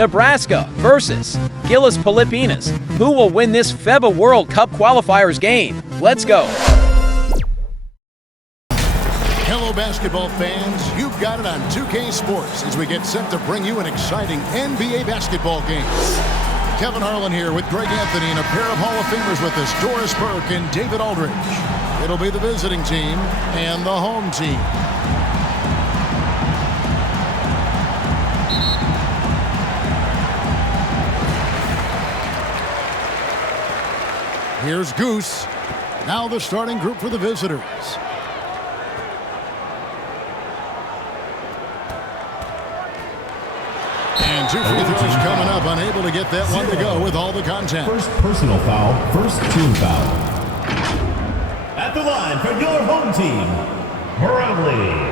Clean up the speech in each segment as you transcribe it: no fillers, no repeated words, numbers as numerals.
Nebraska versus GILAS Pilipinas. Who will win this FIBA World Cup qualifiers game? Let's go. Hello, basketball fans. You've got it on 2K Sports as we get set to bring you an exciting NBA basketball game. Kevin Harlan here with Greg Anthony and a pair of Hall of Famers with us, Doris Burke and David Aldridge. It'll be the visiting team and the home team. Here's Goose. Now the starting group for the visitors. And two free throws coming up. Unable to get that one to go with all the contact. First personal foul, first team foul. At the line for your home team, Barangay.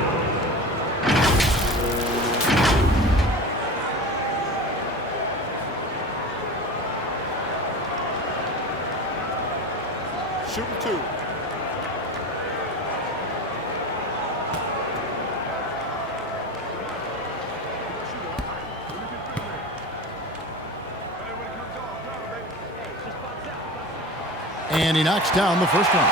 Shooting two. And he knocks down the first one.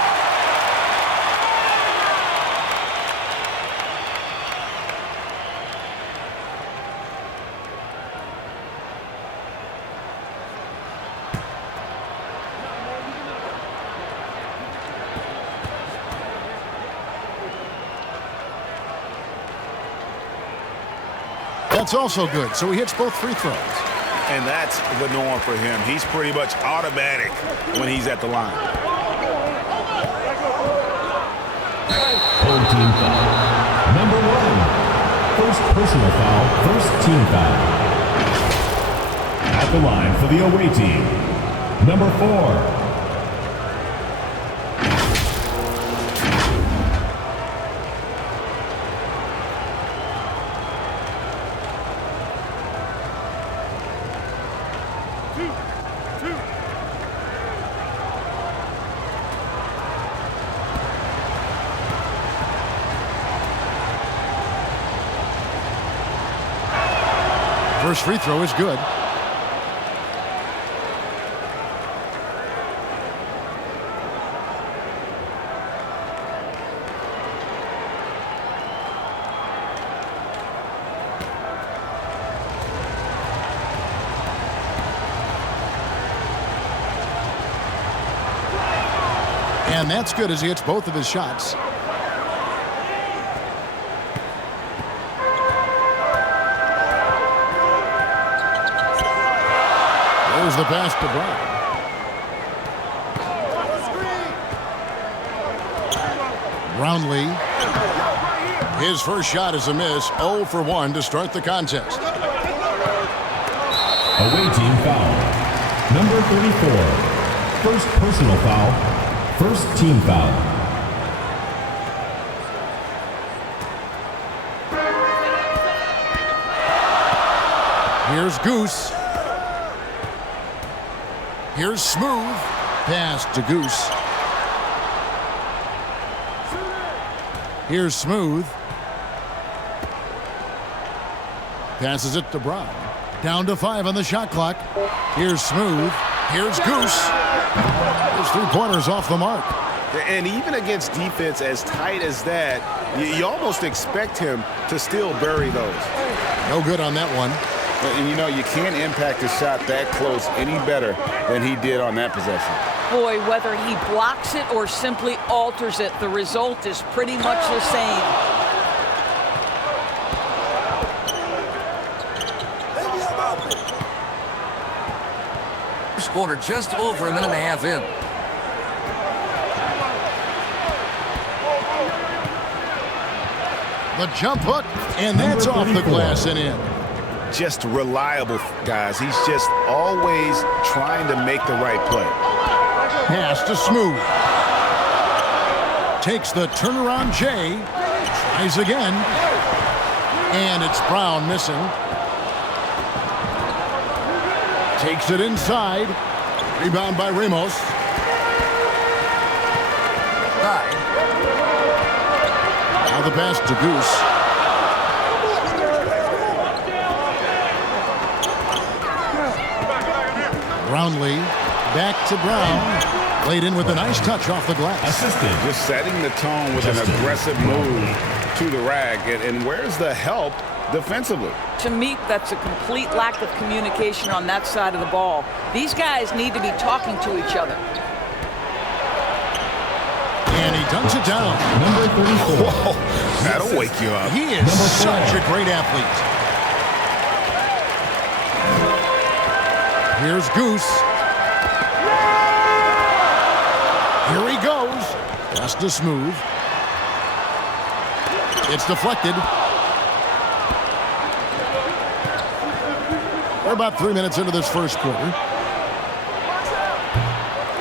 That's also good. So he hits both free throws. And that's the norm for him. He's pretty much automatic when he's at the line. Home team foul. Number one. First personal foul, first team foul. At the line for the away team, number 4. First free throw is good. And that's good as he hits both of his shots. There's the pass to Brown. Brownlee. His first shot is a miss. 0 for 1 to start the contest. Away team foul. Number 34. First personal foul. First team foul. Here's Goose. Here's Smooth. Pass to Goose. Here's Smooth. Passes it to Brown. Down to 5 on the shot clock. Here's Smooth. Here's Goose. His three-pointers off the mark. And even against defense as tight as that, you almost expect him to still bury those. No good on that one. And you know, you can't impact a shot that close any better than he did on that possession. Boy, whether he blocks it or simply alters it, the result is pretty much the same. First quarter just over a minute and a half in. The jump hook, and that's off the glass and in. Just reliable, guys. He's just always trying to make the right play. Pass to Smooth. Takes the turnaround J. Tries again. And it's Brown missing. Takes it inside. Rebound by Ramos. Now the pass to Goose. Brownlee. Back to Brown. Laid in with a nice touch off the glass. Assisted. Just setting the tone with an aggressive move to the rack. And where's the help defensively? To me, that's a complete lack of communication on that side of the ball. These guys need to be talking to each other. And he dunks it down. Number 34. Whoa, that'll wake you up. He is such a great athlete. Here's Goose. Here he goes. Just a smooth. It's deflected. We're about 3 minutes into this first quarter.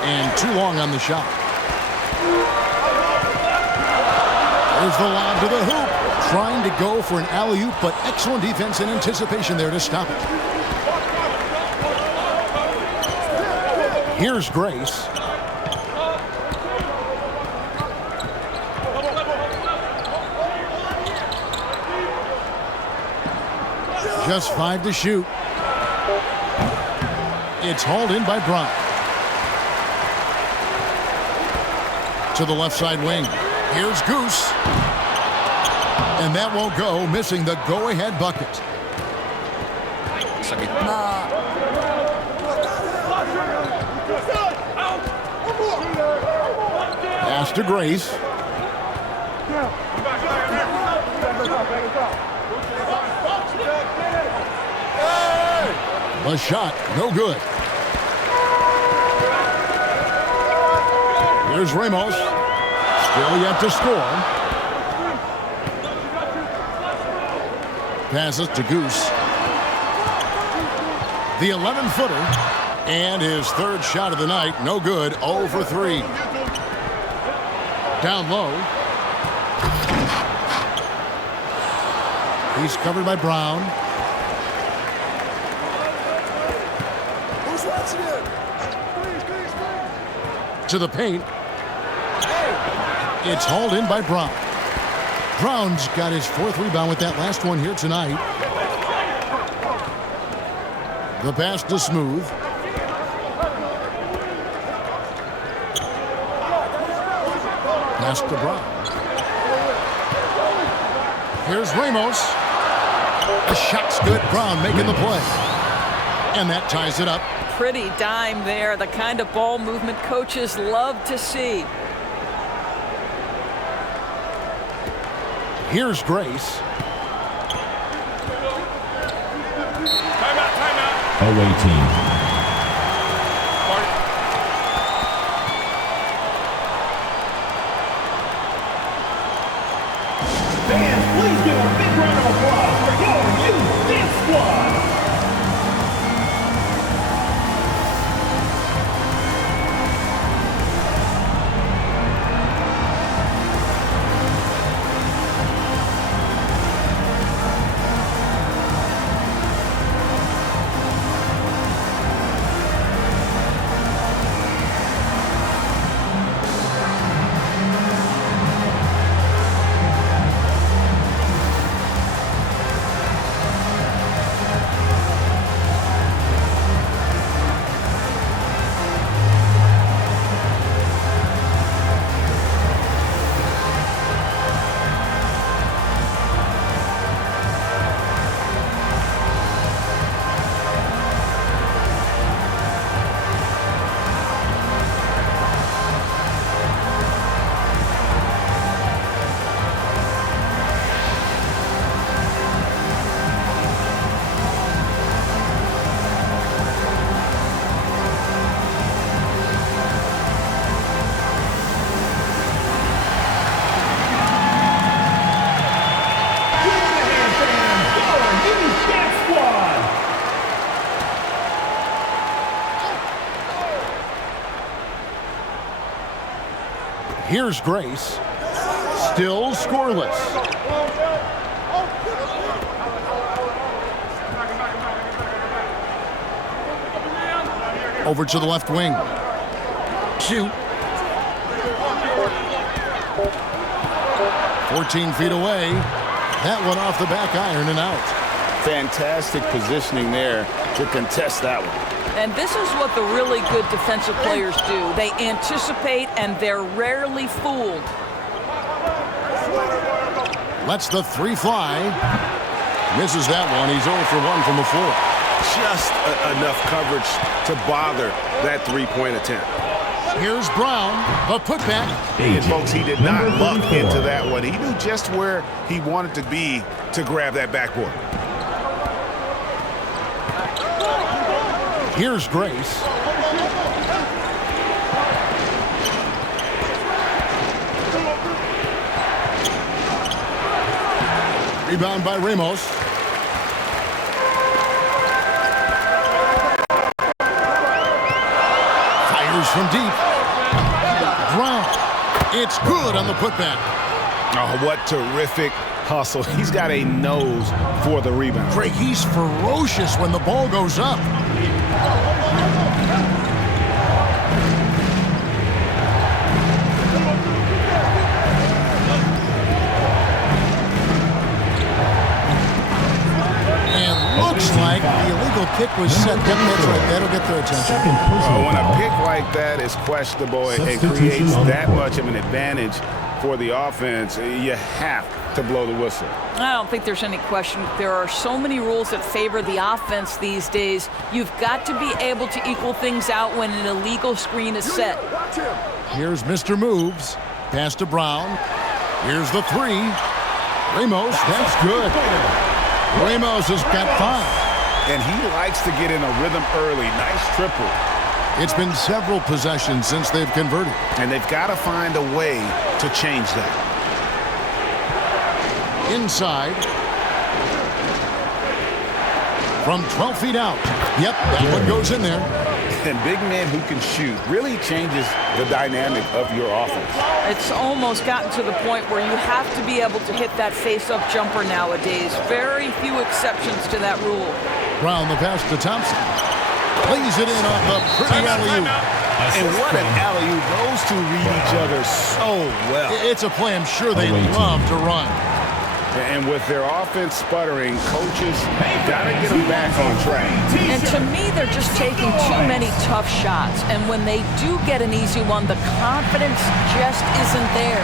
And too long on the shot. There's the lob to the hoop. Trying to go for an alley-oop, but excellent defense and anticipation there to stop it. Here's Grace. Just 5 to shoot. It's hauled in by Brown. To the left side wing. Here's Goose. And that won't go, missing the go-ahead bucket. Pass to Grace. A shot, no good. Here's Ramos. Still yet to score. Passes to Goose. The 11-footer. And his third shot of the night. No good. 0 for 3. Down low. He's covered by Brown. To the paint. It's hauled in by Brown. Brown's got his 4th rebound with that last one here tonight. The pass to Smooth. Pass to Brown. Here's Ramos. The shot's good. Brown making the play. And that ties it up. Pretty dime there, the kind of ball movement coaches love to see. Here's Grace. Away team. Fans, please give a big round of applause for your youth dance squad. Here's Grace. Still scoreless. Over to the left wing. Shoot. 14 feet away. That one off the back iron and out. Fantastic positioning there to contest that one. And this is what the really good defensive players do. They anticipate, and they're rarely fooled. Lets the three fly. Misses that one. He's 0 for 1 from the floor. Just enough coverage to bother that three-point attempt. Here's Brown, the putback. And folks, he did not luck into that one. He knew just where he wanted to be to grab that backboard. Here's Grace. Rebound by Ramos. Fires from deep. Brown. It's good on the putback. Oh, what terrific hustle. He's got a nose for the rebound. Craig, he's ferocious when the ball goes up. And looks like the illegal kick was set. That's right. That'll get their attention. When a pick like that is questionable, it creates that much of an advantage for the offense. You have to blow the whistle. I don't think there's any question. There are so many rules that favor the offense these days. You've got to be able to equal things out when an illegal screen is set. Here's Mr. Moves. Pass to Brown. Here's the three. Ramos, that's good. Ramos has got 5. And he likes to get in a rhythm early. Nice triple. It's been several possessions since they've converted. And they've got to find a way to change that. Inside. From 12 feet out. Yep, that one goes in there. And big men who can shoot really changes the dynamic of your offense. It's almost gotten to the point where you have to be able to hit that face-up jumper nowadays. Very few exceptions to that rule. Brown, the pass to Thompson. Plays it in on the pretty alley-oop. And what an alley-oop. Those two read each other so well. It's a play I'm sure they love to run. And with their offense sputtering, coaches got to get them back on track. And to me, they're just taking too many tough shots. And when they do get an easy one, the confidence just isn't there.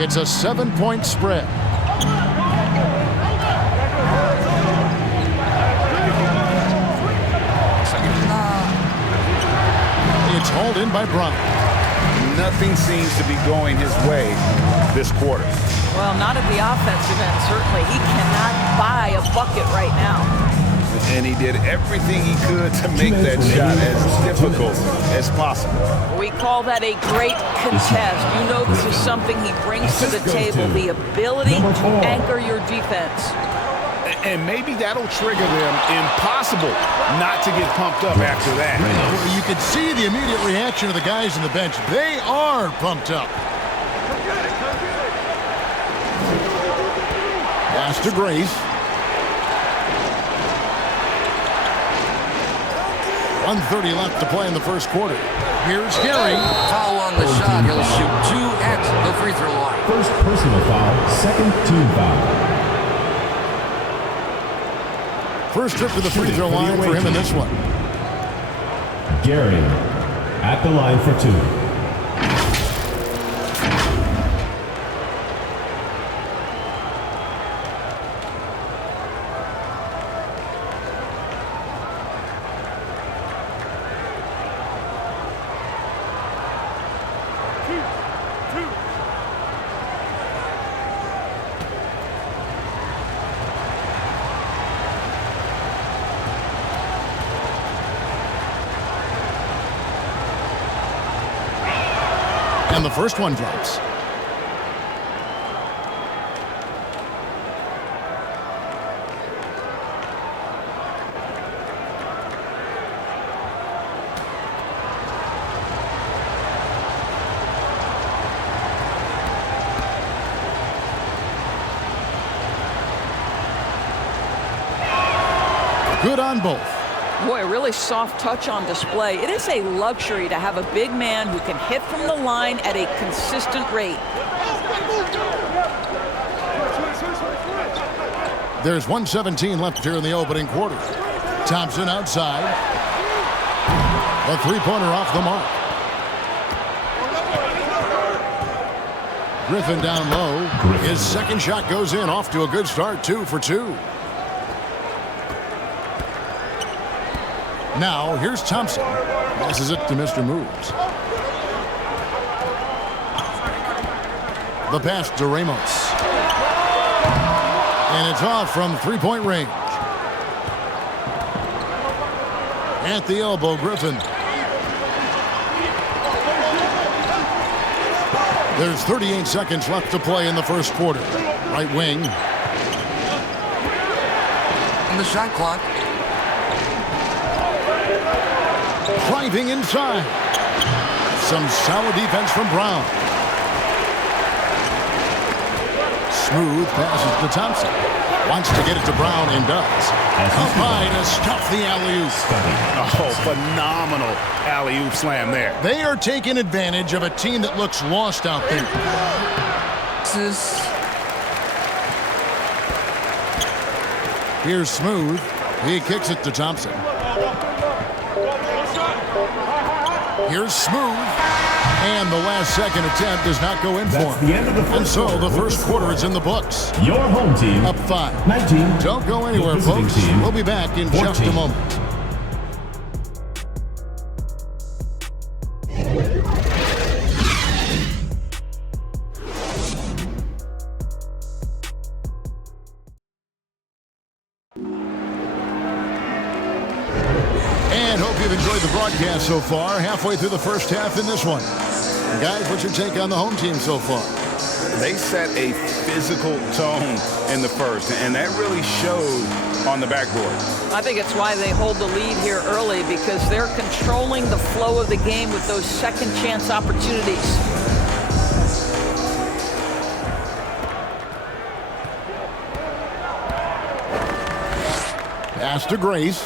It's a 7-point spread. It's hauled in by Brown. Nothing seems to be going his way this quarter. Well, not at the offensive end, certainly. He cannot buy a bucket right now. And he did everything he could to make that shot as difficult as possible. We call that a great contest. You know this is something he brings to the table, the ability to anchor your defense. And maybe that'll trigger them. Impossible not to get pumped up after that. You could see the immediate reaction of the guys on the bench. They are pumped up. Pass to Grace. 1:30 left to play in the first quarter. Here's Gary. Foul on the shot. He'll shoot 2 at the free throw line. First personal foul, second team foul. First trip to the free throw line for him in this one. Gary. At the line for 2. And the first one drops. Good on both. Boy, a really soft touch on display. It is a luxury to have a big man who can hit from the line at a consistent rate. There's 1:17 left here in the opening quarter. Thompson outside. A three-pointer off the mark. Griffin down low. His second shot goes in. Off to a good start. 2 for 2. Now, here's Thompson. Passes it to Mr. Moves. The pass to Ramos. And it's off from three-point range. At the elbow, Griffin. There's 38 seconds left to play in the first quarter. Right wing. On the shot clock. Driving inside. Some solid defense from Brown. Smooth passes to Thompson. Wants to get it to Brown and does. Up high to stuff the alley-oop. Oh, phenomenal alley-oop slam there. They are taking advantage of a team that looks lost out there. Here's Smooth. He kicks it to Thompson. Here's Smooth. And the last second attempt does not go in for him. And so the first quarter is in the books. Your home team Up 5. 19. Don't go anywhere, folks. We'll be back in 14. just a moment. And hope you've enjoyed the broadcast so far. Halfway through the first half in this one. Guys, what's your take on the home team so far? They set a physical tone in the first, and that really showed on the backboard. I think it's why they hold the lead here early, because they're controlling the flow of the game with those second chance opportunities. Pass to Grace.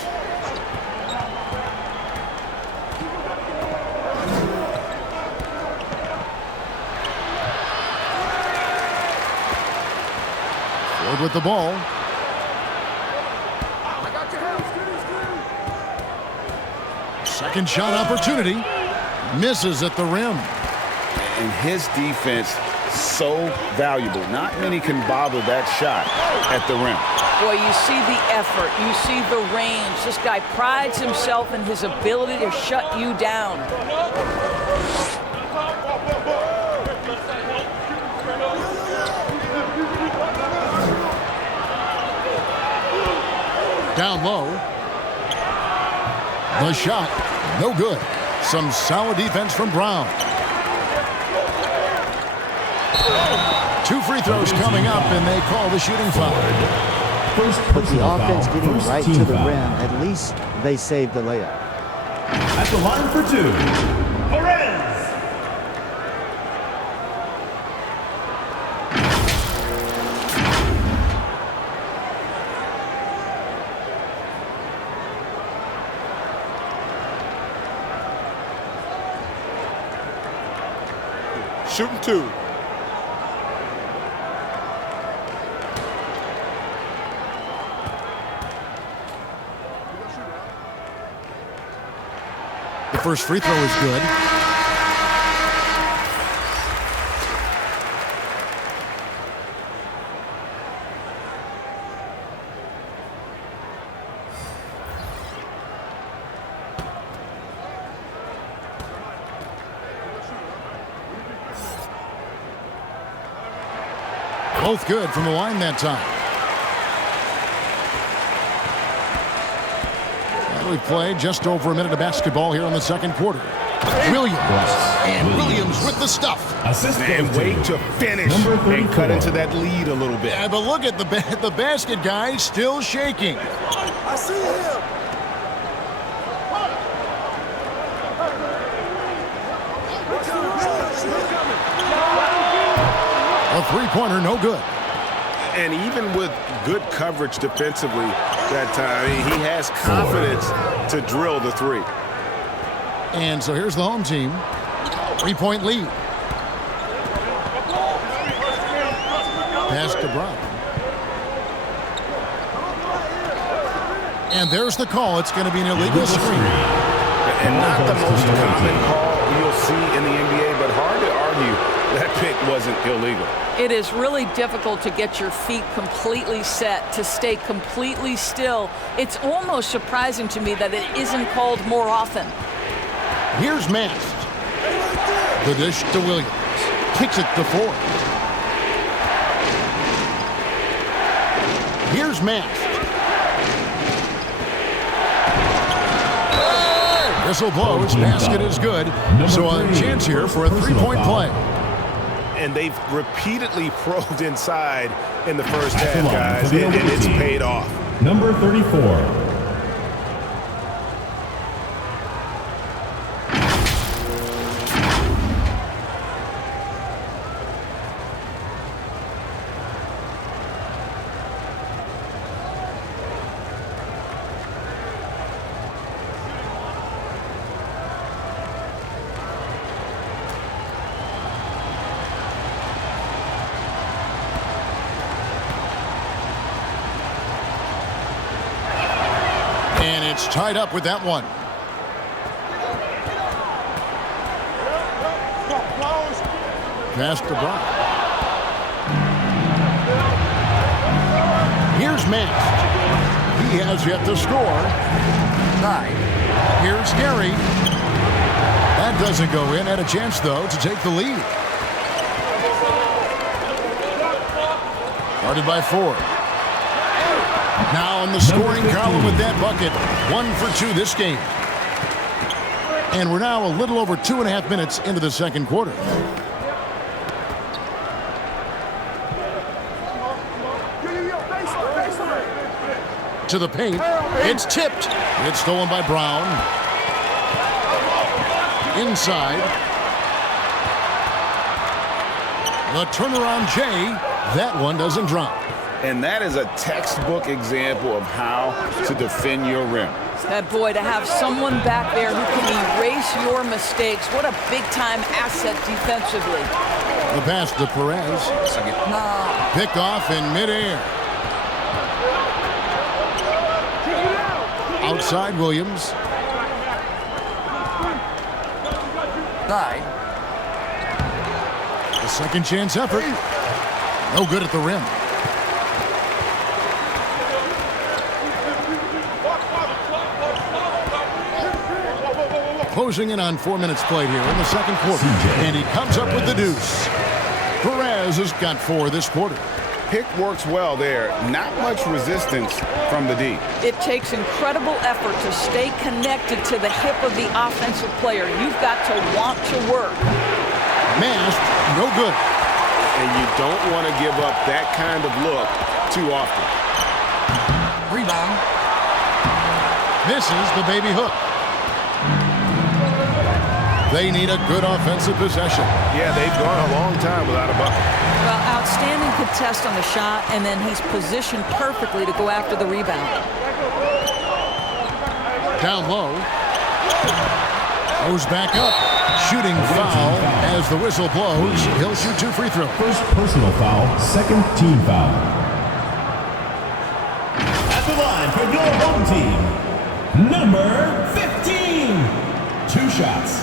Ford with the ball. Second shot opportunity. Misses at the rim. And his defense so valuable. Not many can bother that shot at the rim. Boy, you see the effort. You see the range. This guy prides himself in his ability to shut you down. Down low. The shot, no good. Some solid defense from Brown. 2 free throws coming up, and they call the shooting foul. But the offense getting right to the rim, at least they saved the layup. At the line for 2, Perez. Shooting 2. first free throw is good. Both good from the line that time. And we played just over a minute of basketball here in the second quarter. Williams. And Williams with the stuff. And wait to finish and cut into that lead a little bit. Yeah, but look at the basket, guys, still shaking. I see him. A three-pointer, no good. And even with good coverage defensively that time, he has confidence to drill the three. And so here's the home team. 3-point lead. Pass to Brown. And there's the call. It's going to be an illegal screen. And not the most common call you'll see in the NBA, but hard to argue that pick wasn't illegal. It is really difficult to get your feet completely set, to stay completely still. It's almost surprising to me that it isn't called more often. Here's Mast. The dish to Williams. Kicks it to Ford. Here's Mast. Whistle blows. Basket is good. So a chance here for a three-point play. And they've repeatedly probed inside in the first half, guys, and it's paid off. Number 34. And it's tied up with that one. Pass to Brown. Here's Mast. He has yet to score. Here's Gary. That doesn't go in. Had a chance, though, to take the lead. Guarded by Ford. Now in the scoring column with that bucket. 1 for 2 this game. And we're now a little over 2.5 minutes into the second quarter. To the paint. It's tipped. It's stolen by Brown. Inside. The turnaround J. That one doesn't drop. And that is a textbook example of how to defend your rim. That boy, to have someone back there who can erase your mistakes, what a big-time asset defensively. The pass to Perez. Picked off in midair. Outside Williams. A second chance effort. No good at the rim. Closing in on 4 minutes played here in the second quarter. And he comes up with the deuce. Perez has got 4 this quarter. Pick works well there. Not much resistance from the D. It takes incredible effort to stay connected to the hip of the offensive player. You've got to want to work. Mast, no good. And you don't want to give up that kind of look too often. Rebound. Misses the baby hook. They need a good offensive possession. Yeah, they've gone a long time without a bucket. Well, outstanding contest on the shot, and then he's positioned perfectly to go after the rebound. Down low. Goes back up. Shooting foul as the whistle blows. He'll shoot 2 free throws. First personal foul, second team foul. At the line for your home team, number 15. 2 shots. shots.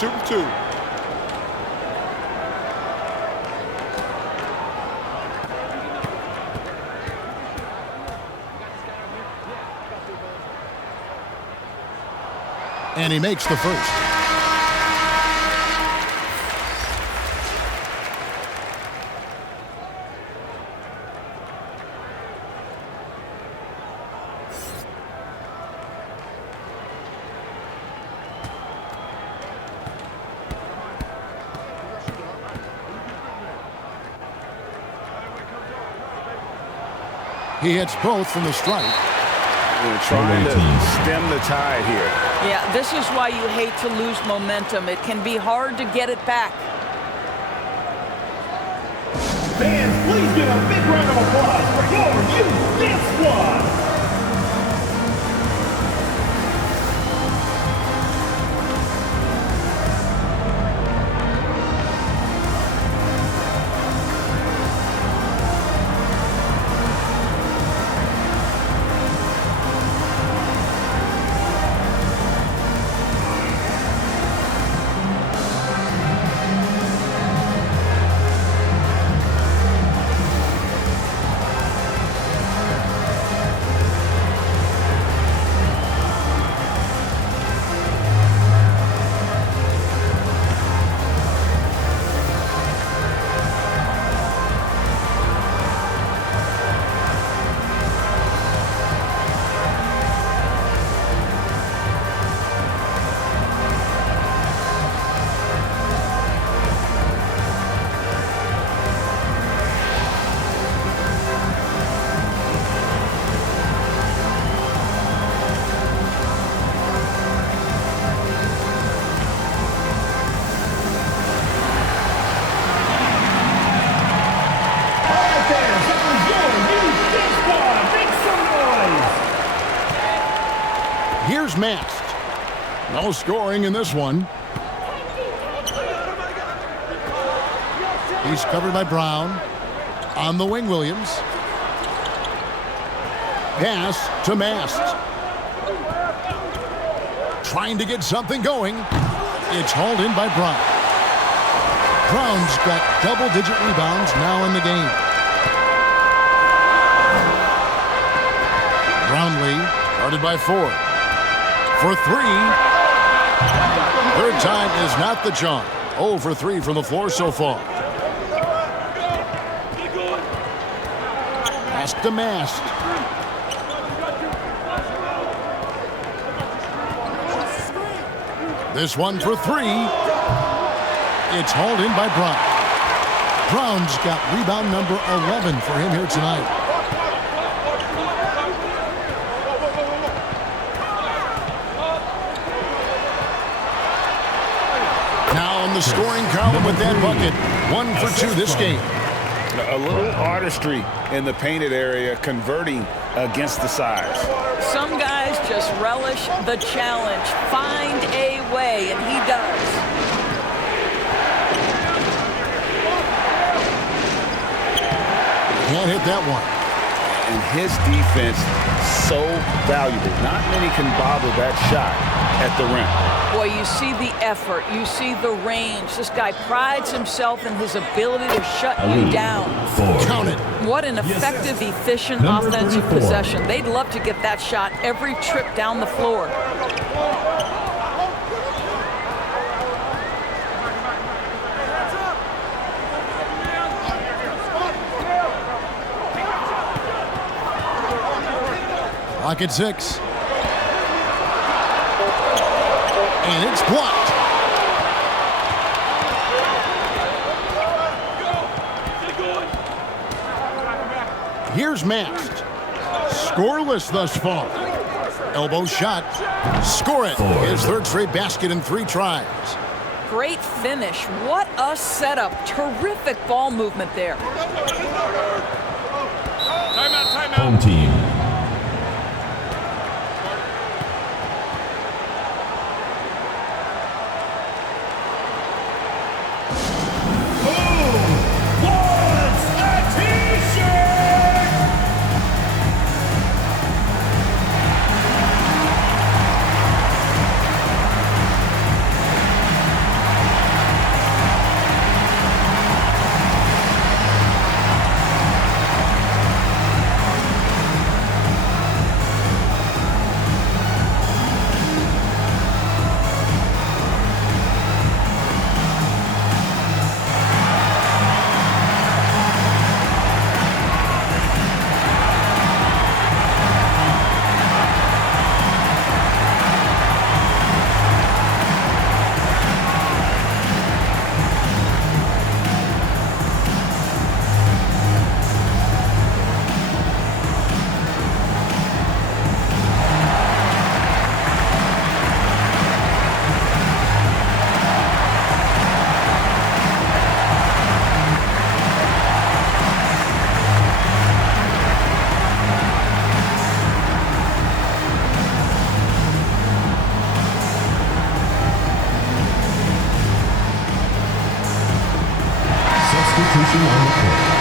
Shooting 2. And he makes the first. He hits both from the stripe. We're trying to stem the tide here. Yeah, this is why you hate to lose momentum. It can be hard to get it back. Fans, please give a big round of applause for your youth dance squad. Here's Mast. No scoring in this one. He's covered by Brown. On the wing, Williams. Pass to Mast. Trying to get something going. It's hauled in by Brown. Brown's got double-digit rebounds now in the game. Brownlee guarded by 4. For 3. Third time is not the charm. 0 for 3 from the floor so far. Pass to Mast. This one for 3. It's hauled in by Brown. Brown's got rebound number 11 for him here tonight. The scoring column with that bucket. 1 for 2 this game. A little artistry in the painted area, converting against the size. Some guys just relish the challenge. Find a way, and he does. Can't hit that one. And his defense so valuable. Not many can bother that shot at the rim. Boy, you see the effort. You see the range. This guy prides himself in his ability to shut you down. Count it. What an effective, efficient offensive possession. They'd love to get that shot every trip down the floor. Clock at 6. And it's blocked. Here's Mast. Scoreless thus far. Elbow shot. Score it. His third straight basket in 3 tries. Great finish. What a setup. Terrific ball movement there. Timeout. Home team. Substitution on the court.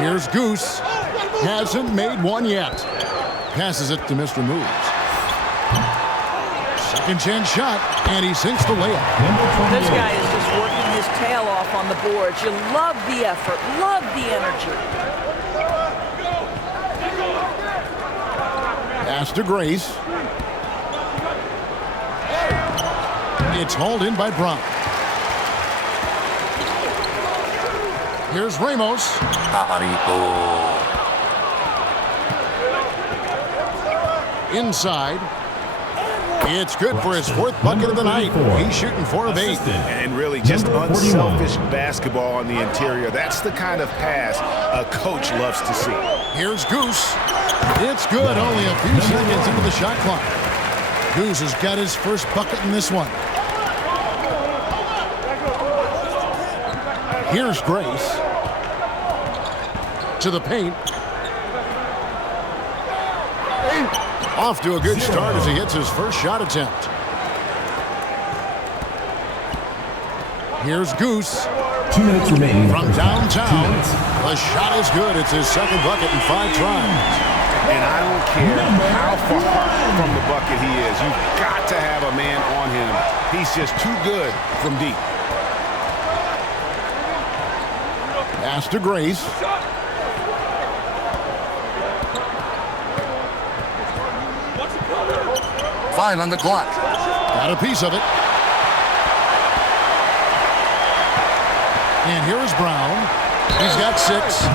Here's Goose. Hasn't made one yet. Passes it to Mr. Moves. Second chance shot, and he sinks the layup. This guy is just working his tail off on the boards. You love the effort, love the energy. Pass to Grace. It's hauled in by Brown. Here's Ramos. Inside. It's good for his fourth bucket of the night. He's shooting 4 of 8. And really just unselfish basketball on the interior. That's the kind of pass a coach loves to see. Here's Goose. It's good. Only a few seconds into the shot clock. Goose has got his first bucket in this one. Here's Grace. To the paint. Off to a good start as he hits his first shot attempt. Here's Goose. 2 minutes remaining. From downtown. The shot is good. It's his second bucket in 5 tries. And I don't care how far from the bucket he is. You've got to have a man on him. He's just too good from deep. Pass to Grace. Five on the clock. Got a piece of it. And here is Brown. He's got 6.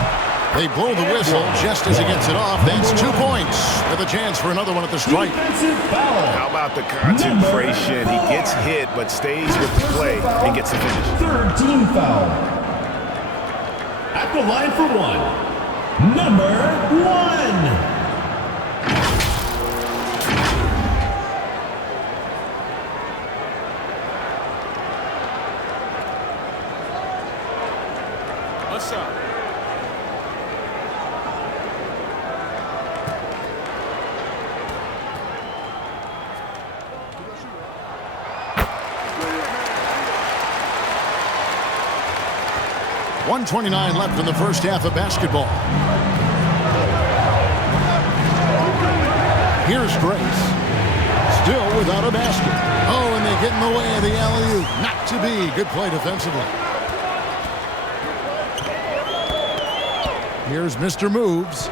They blow the whistle just as he gets it off. That's 2 points with a chance for another one at the stripe. How about the concentration? He gets hit but stays with the play and gets the finish. Third team foul. At the line for 1. Number 1. What's up? .129 left in the first half of basketball. Here's Grace. Still without a basket. Oh, and they get in the way of the alley-oop. Not to be. Good play defensively. Here's Mr. Moves.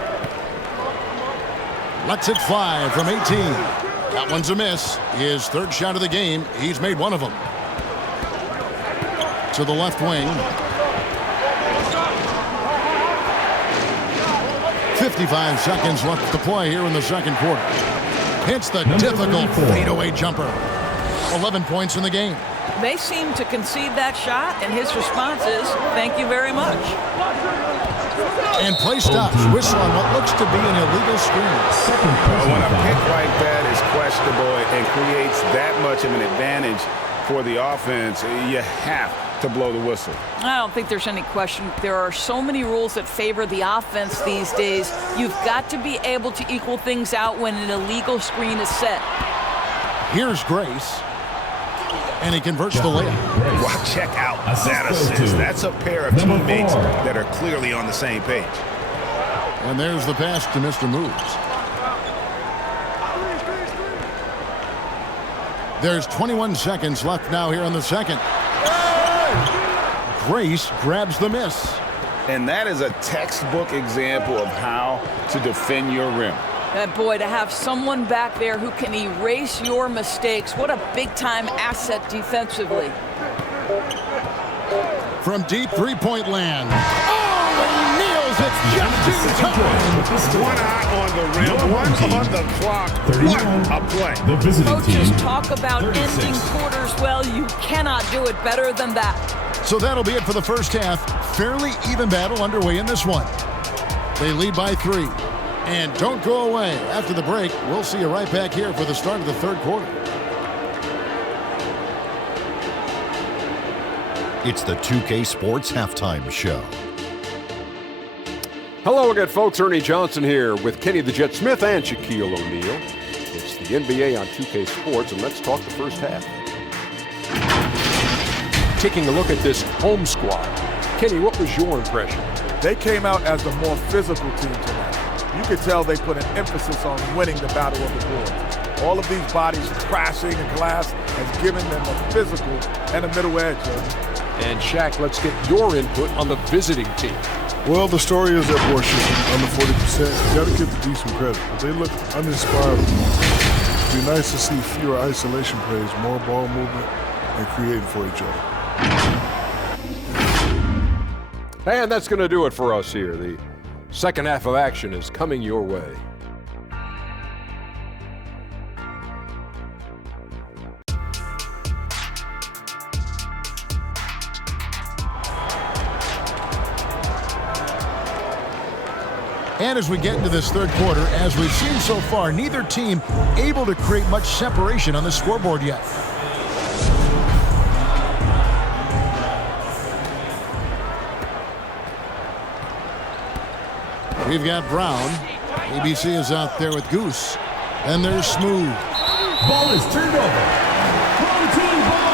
Lets it fly from 18. That one's a miss. His third shot of the game. He's made one of them. To the left wing. 55 seconds left to play here in the second quarter. Hits the difficult fadeaway jumper. 11 points in the game. They seem to concede that shot, and his response is, thank you very much. And play stops. Whistle on what looks to be an illegal screen. When a pick like that is questionable and creates that much of an advantage for the offense, you have to blow the whistle. I don't think there's any question. There are so many rules that favor the offense these days. You've got to be able to equal things out when an illegal screen is set. Here's Grace. And he converts the layup. Well, check out that assist. That's a pair of teammates that are clearly on the same page. And there's the pass to Mr. Moves. There's 21 seconds left now here in the second. Grace grabs the miss. And that is a textbook example of how to defend your rim. That boy, to have someone back there who can erase your mistakes, what a big-time asset defensively. From deep three-point land. Oh, he nails it just in time. One eye on the rim, one on the clock. What a play. The visiting Coaches team, talk about 36. ending quarters well. You cannot do it better than that. So that'll be it for the first half. Fairly even battle underway in this one. They lead by 3. And don't go away. After the break, we'll see you right back here for the start of the third quarter. It's the 2K Sports Halftime Show. Hello again, folks. Ernie Johnson here with Kenny the Jet Smith and Shaquille O'Neal. It's the NBA on 2K Sports, and let's talk the first half. Taking a look at this home squad. Kenny, what was your impression? They came out as the more physical team tonight. You could tell they put an emphasis on winning the battle of the boards. All of these bodies crashing and glass has given them a physical and a middle edge. And Shaq, let's get your input on the visiting team. Well, the story is that Borsham, under 40%. You got to give the D some credit. But they look uninspired. It'd be nice to see fewer isolation plays, more ball movement, and creating for each other. And that's going to do it for us here. The second half of action is coming your way. And as we get into this third quarter, as we've seen so far, neither team able to create much separation on the scoreboard yet. We've got Brown. ABC is out there with Goose. And there's Smooth. Ball is turned over. Home team ball.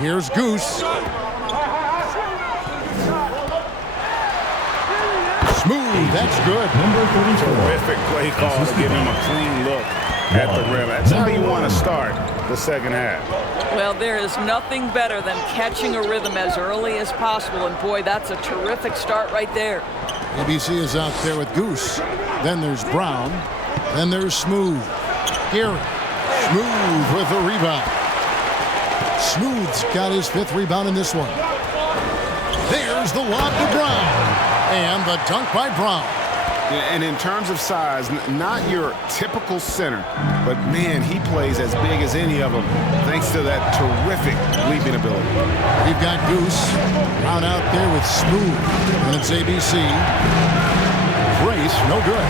Here's Goose. Smooth, that's good. Terrific play call to give him a clean look at the rim. That's how you want to start the second half. Well, there is nothing better than catching a rhythm as early as possible, and boy, that's a terrific start right there. ABC is out there with Goose. Then there's Brown. Then there's Smooth. Here, Smooth with the rebound. Smooth's got his 5th rebound in this one. There's the lob to Brown. And the dunk by Brown. And in terms of size, not your typical center, but man, he plays as big as any of them thanks to that terrific leaping ability. We've got Goose. Brown out there with Smooth. And it's ABC. Grace, no good.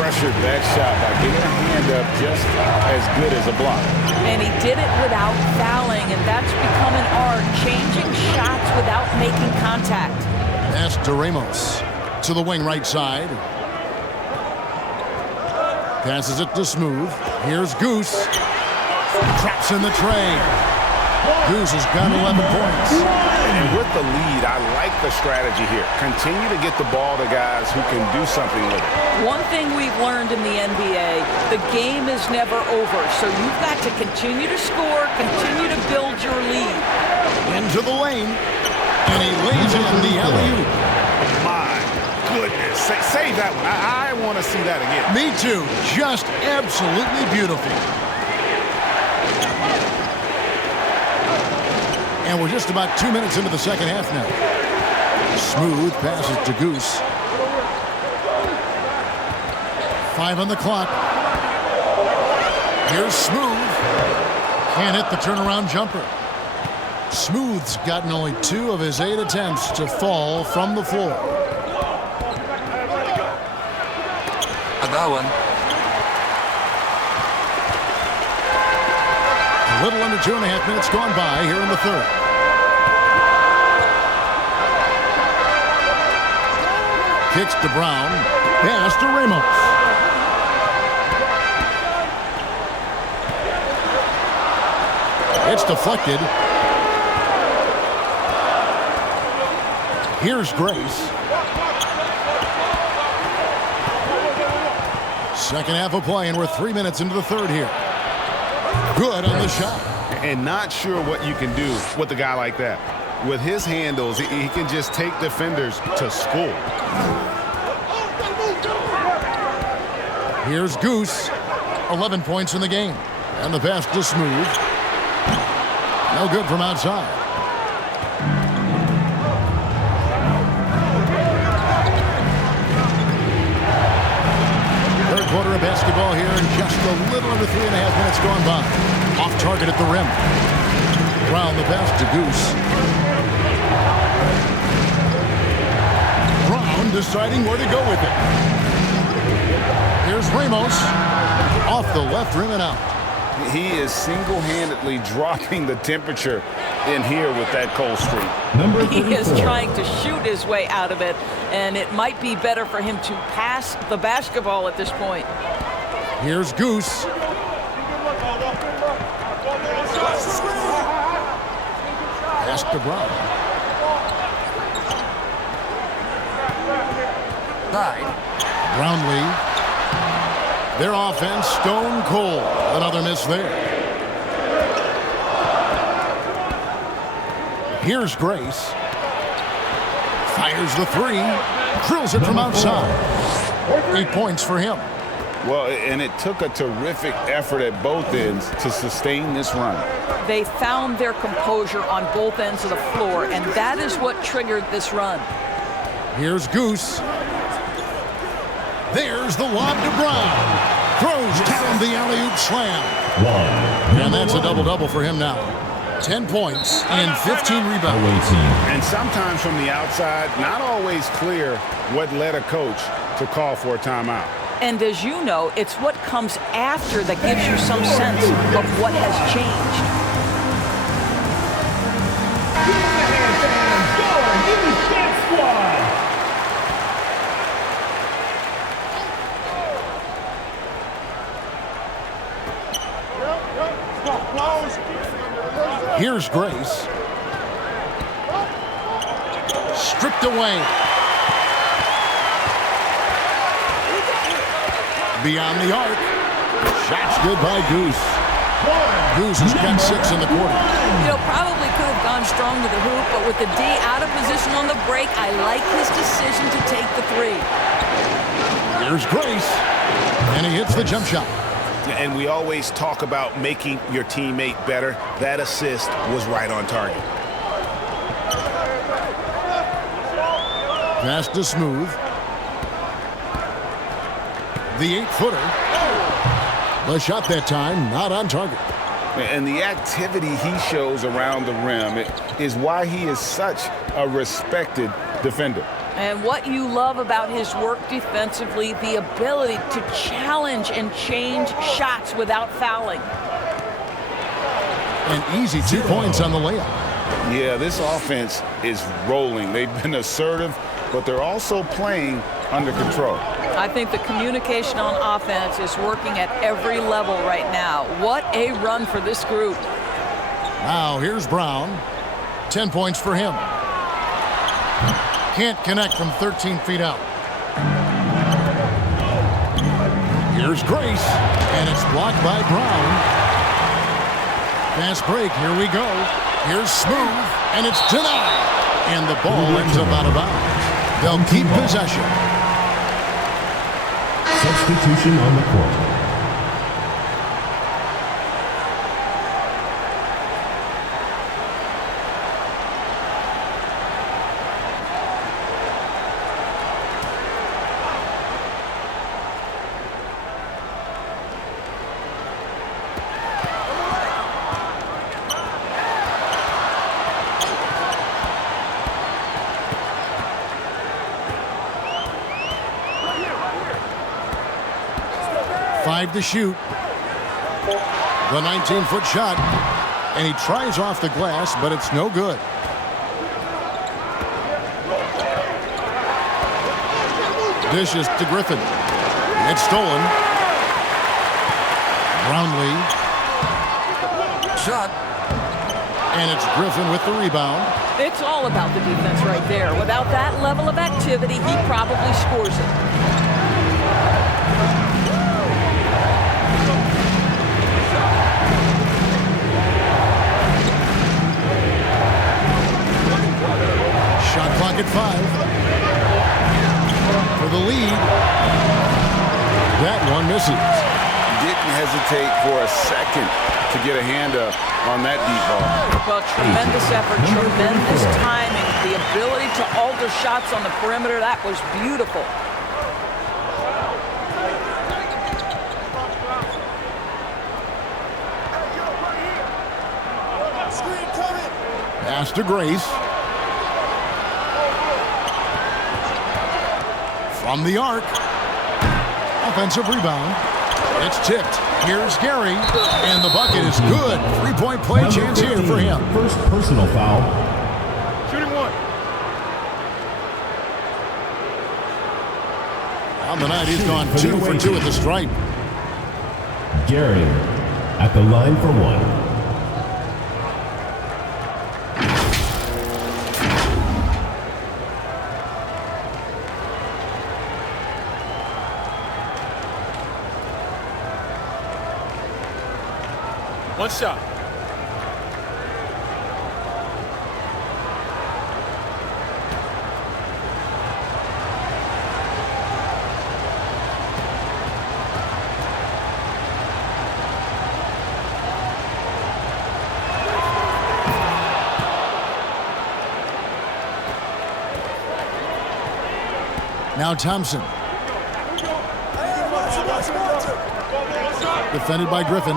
Pressured that shot by getting a hand up just as good as a block. And he did it without fouling, and that's become an art, changing shots without making contact. Pass to Ramos. To the wing right side. Passes it to Smooth. Here's Goose. Traps in the tray. Goose has got 11 points. And with the lead, I like the strategy here. Continue to get the ball to guys who can do something with it. One thing we've learned in the NBA, the game is never over. So you've got to continue to score, continue to build your lead. Into the lane. And he lays in the alley-oop. My goodness. Save that one. I want to see that again. Me too. Just absolutely beautiful. And we're just about 2 minutes into the second half now. Smooth passes to Goose. 5 on the clock. Here's Smooth. Can't hit the turnaround jumper. Smooth's gotten only 2 of his 8 attempts to fall from the floor. Agawan. A little under 2.5 minutes gone by here in the third. Kicks to Brown. Pass to Ramos. It's deflected. Here's Grace. Second half of play, and we're 3 minutes into the third here. Good on the shot. And not sure what you can do with a guy like that. With his handles, he can just take defenders to school. Here's Goose. 11 points in the game. And the pass to Smooth. No good from outside. Third quarter of basketball here, and just a little under 3.5 minutes gone by. Off target at the rim. Brown the pass to Goose. Brown deciding where to go with it. Here's Ramos. Off the left rim and out. He is single-handedly dropping the temperature in here with that cold streak. He is trying to shoot his way out of it, and it might be better for him to pass the basketball at this point. Here's Goose. Pass to Brown. Brownlee. Their offense stone cold. Another miss there. Here's Grace. Fires the three. Drills it from outside. 8 points for him. Well, and it took a terrific effort at both ends to sustain this run. They found their composure on both ends of the floor, and that is what triggered this run. Here's Goose. There's the lob to Brown. Throws down the alley-oop slam. And that's a double-double for him now. 10 points and 15 rebounds. And sometimes from the outside, not always clear what led a coach to call for a timeout. And as you know, it's what comes after that gives you some sense of what has changed. Here's Grace. Stripped away. Beyond the arc. Shots good by Goose. Goose has got 6 in the quarter. You know, probably could have gone strong to the hoop, but with the D out of position on the break, I like his decision to take the three. Here's Grace. And he hits the jump shot. And we always talk about making your teammate better. That assist was right on target. Pass to Smooth. The 8-footer. The shot that time, not on target. And the activity he shows around the rim is why he is such a respected defender. And what you love about his work defensively, the ability to challenge and change shots without fouling. An easy 2 points on the layup. Yeah, this offense is rolling. They've been assertive, but they're also playing under control. I think the communication on offense is working at every level right now. What a run for this group. Now here's Brown. 10 points for him. Can't connect from 13 feet out. Here's Grace, and it's blocked by Brown. Fast break, here we go. Here's Smooth, and it's denied. And the ball ends up out of bounds. They'll keep possession. Substitution on the court. To shoot. The 19-foot shot. And he tries off the glass, but it's no good. Dishes to Griffin. It's stolen. Brownlee. Shot. And it's Griffin with the rebound. It's all about the defense right there. Without that level of activity, he probably scores it. Shot clock at 5. For the lead. That one misses. Didn't hesitate for a second to get a hand up on that deep ball. Well, tremendous effort, tremendous timing. The ability to alter shots on the perimeter, that was beautiful. Pass to Grace. From the arc. Offensive rebound. It's tipped. Here's Gary. And the bucket is good. 3-point play chance here for him. First personal foul. Shooting one. On the night, he's gone 2 for 2 at the stripe. Gary at the line for one. One shot. Now Thompson. Defended by Griffin.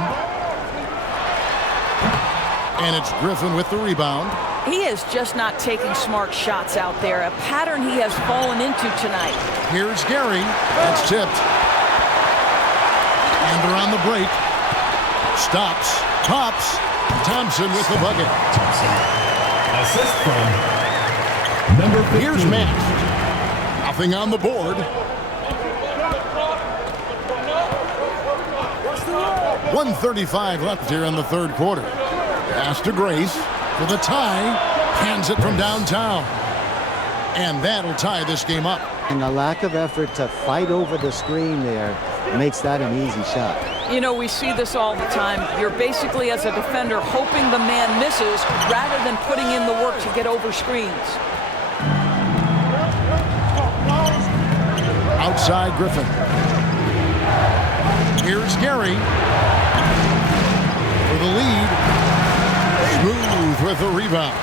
And it's Griffin with the rebound. He is just not taking smart shots out there, a pattern he has fallen into tonight. Here's Gary. That's tipped. And they're on the break. Stops. Pops. Thompson with the bucket. Assist from number 15. Here's Matt. Nothing on the board. 1:35 left here in the third quarter. Pass to Grace for the tie. Hands it from downtown. And that'll tie this game up. And the lack of effort to fight over the screen there makes that an easy shot. You know, we see this all the time. You're basically, as a defender, hoping the man misses rather than putting in the work to get over screens. Outside Griffin. Here's Gary for the lead. Smooth with the rebound.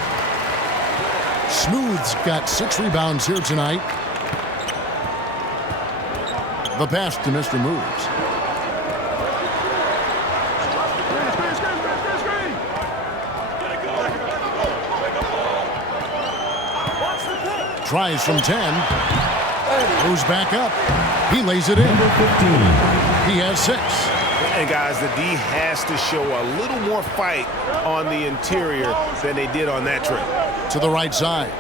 Smooth's got 6 rebounds here tonight. The pass to Mr. Moves. Tries from 10. Goes back up. He lays it in. Number 15. He has 6. And guys, the D has to show a little more fight on the interior than they did on that trip. To the right side.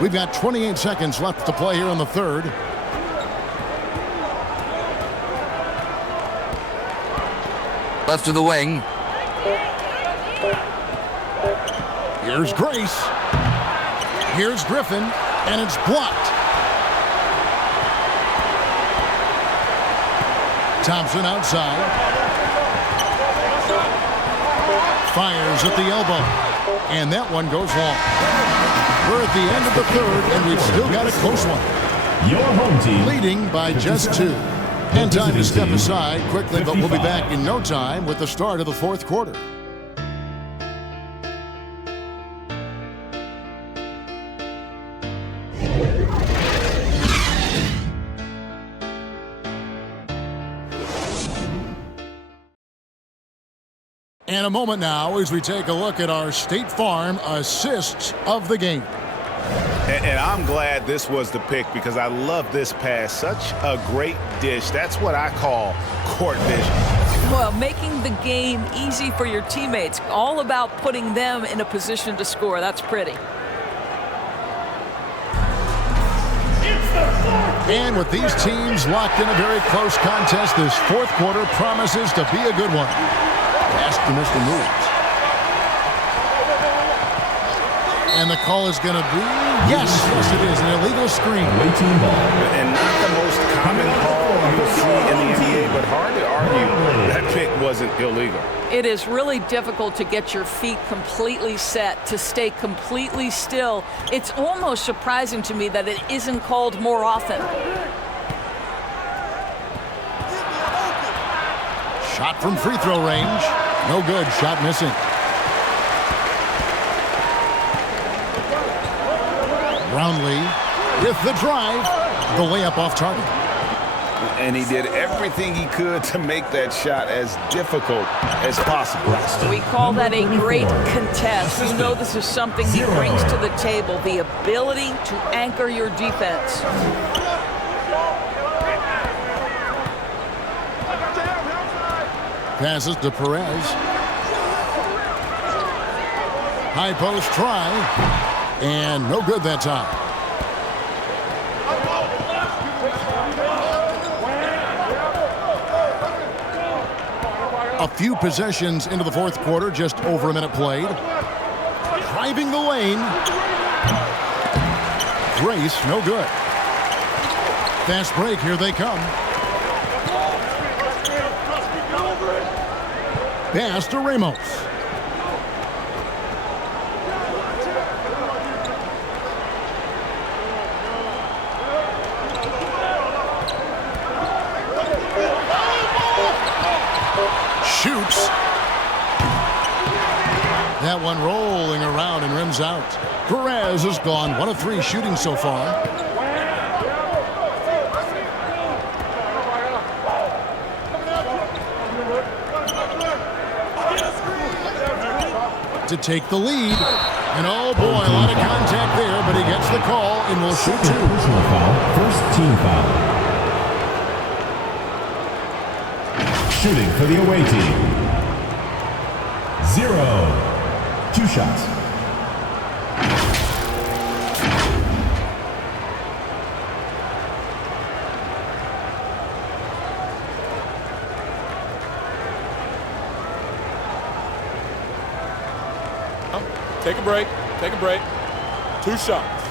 We've got 28 seconds left to play here in the third. Left to the wing. Here's Grace. Here's Griffin, and it's blocked. Thompson outside. Fires at the elbow. And that one goes long. We're at the end of the third, and we've still got a close one. Your home team leading by just 2. And time to step aside quickly, but we'll be back in no time with the start of the fourth quarter. And a moment now as we take a look at our State Farm assists of the game. And I'm glad this was the pick because I love this pass. Such a great dish. That's what I call court vision. Well, making the game easy for your teammates. All about putting them in a position to score. That's pretty. And with these teams locked in a very close contest, this fourth quarter promises to be a good one. Pass to Mr. Moves. And the call is going to be, yes, it is, an illegal screen. And not the most common call you'll see in the NBA, but hard to argue that pick wasn't illegal. It is really difficult to get your feet completely set, to stay completely still. It's almost surprising to me that it isn't called more often. Shot from free throw range. No good. Shot missing. Brownlee with the drive. The layup off target. And he did everything he could to make that shot as difficult as possible. We call that a great contest. You know this is something he brings to the table, the ability to anchor your defense. Passes to Perez. High post try. And no good that time. A few possessions into the fourth quarter, just over a minute played. Driving the lane. Grace, no good. Fast break, here they come. Pass to Ramos. Shoots. That one rolling around and rims out. Perez has gone 1 of 3 shooting so far. To take the lead. And oh boy, a lot of contact there, but he gets the call and will shoot 2. Personal foul. First team foul. Shooting for the away team. 0. 2 shots. Take a break. Take a break. 2 shots.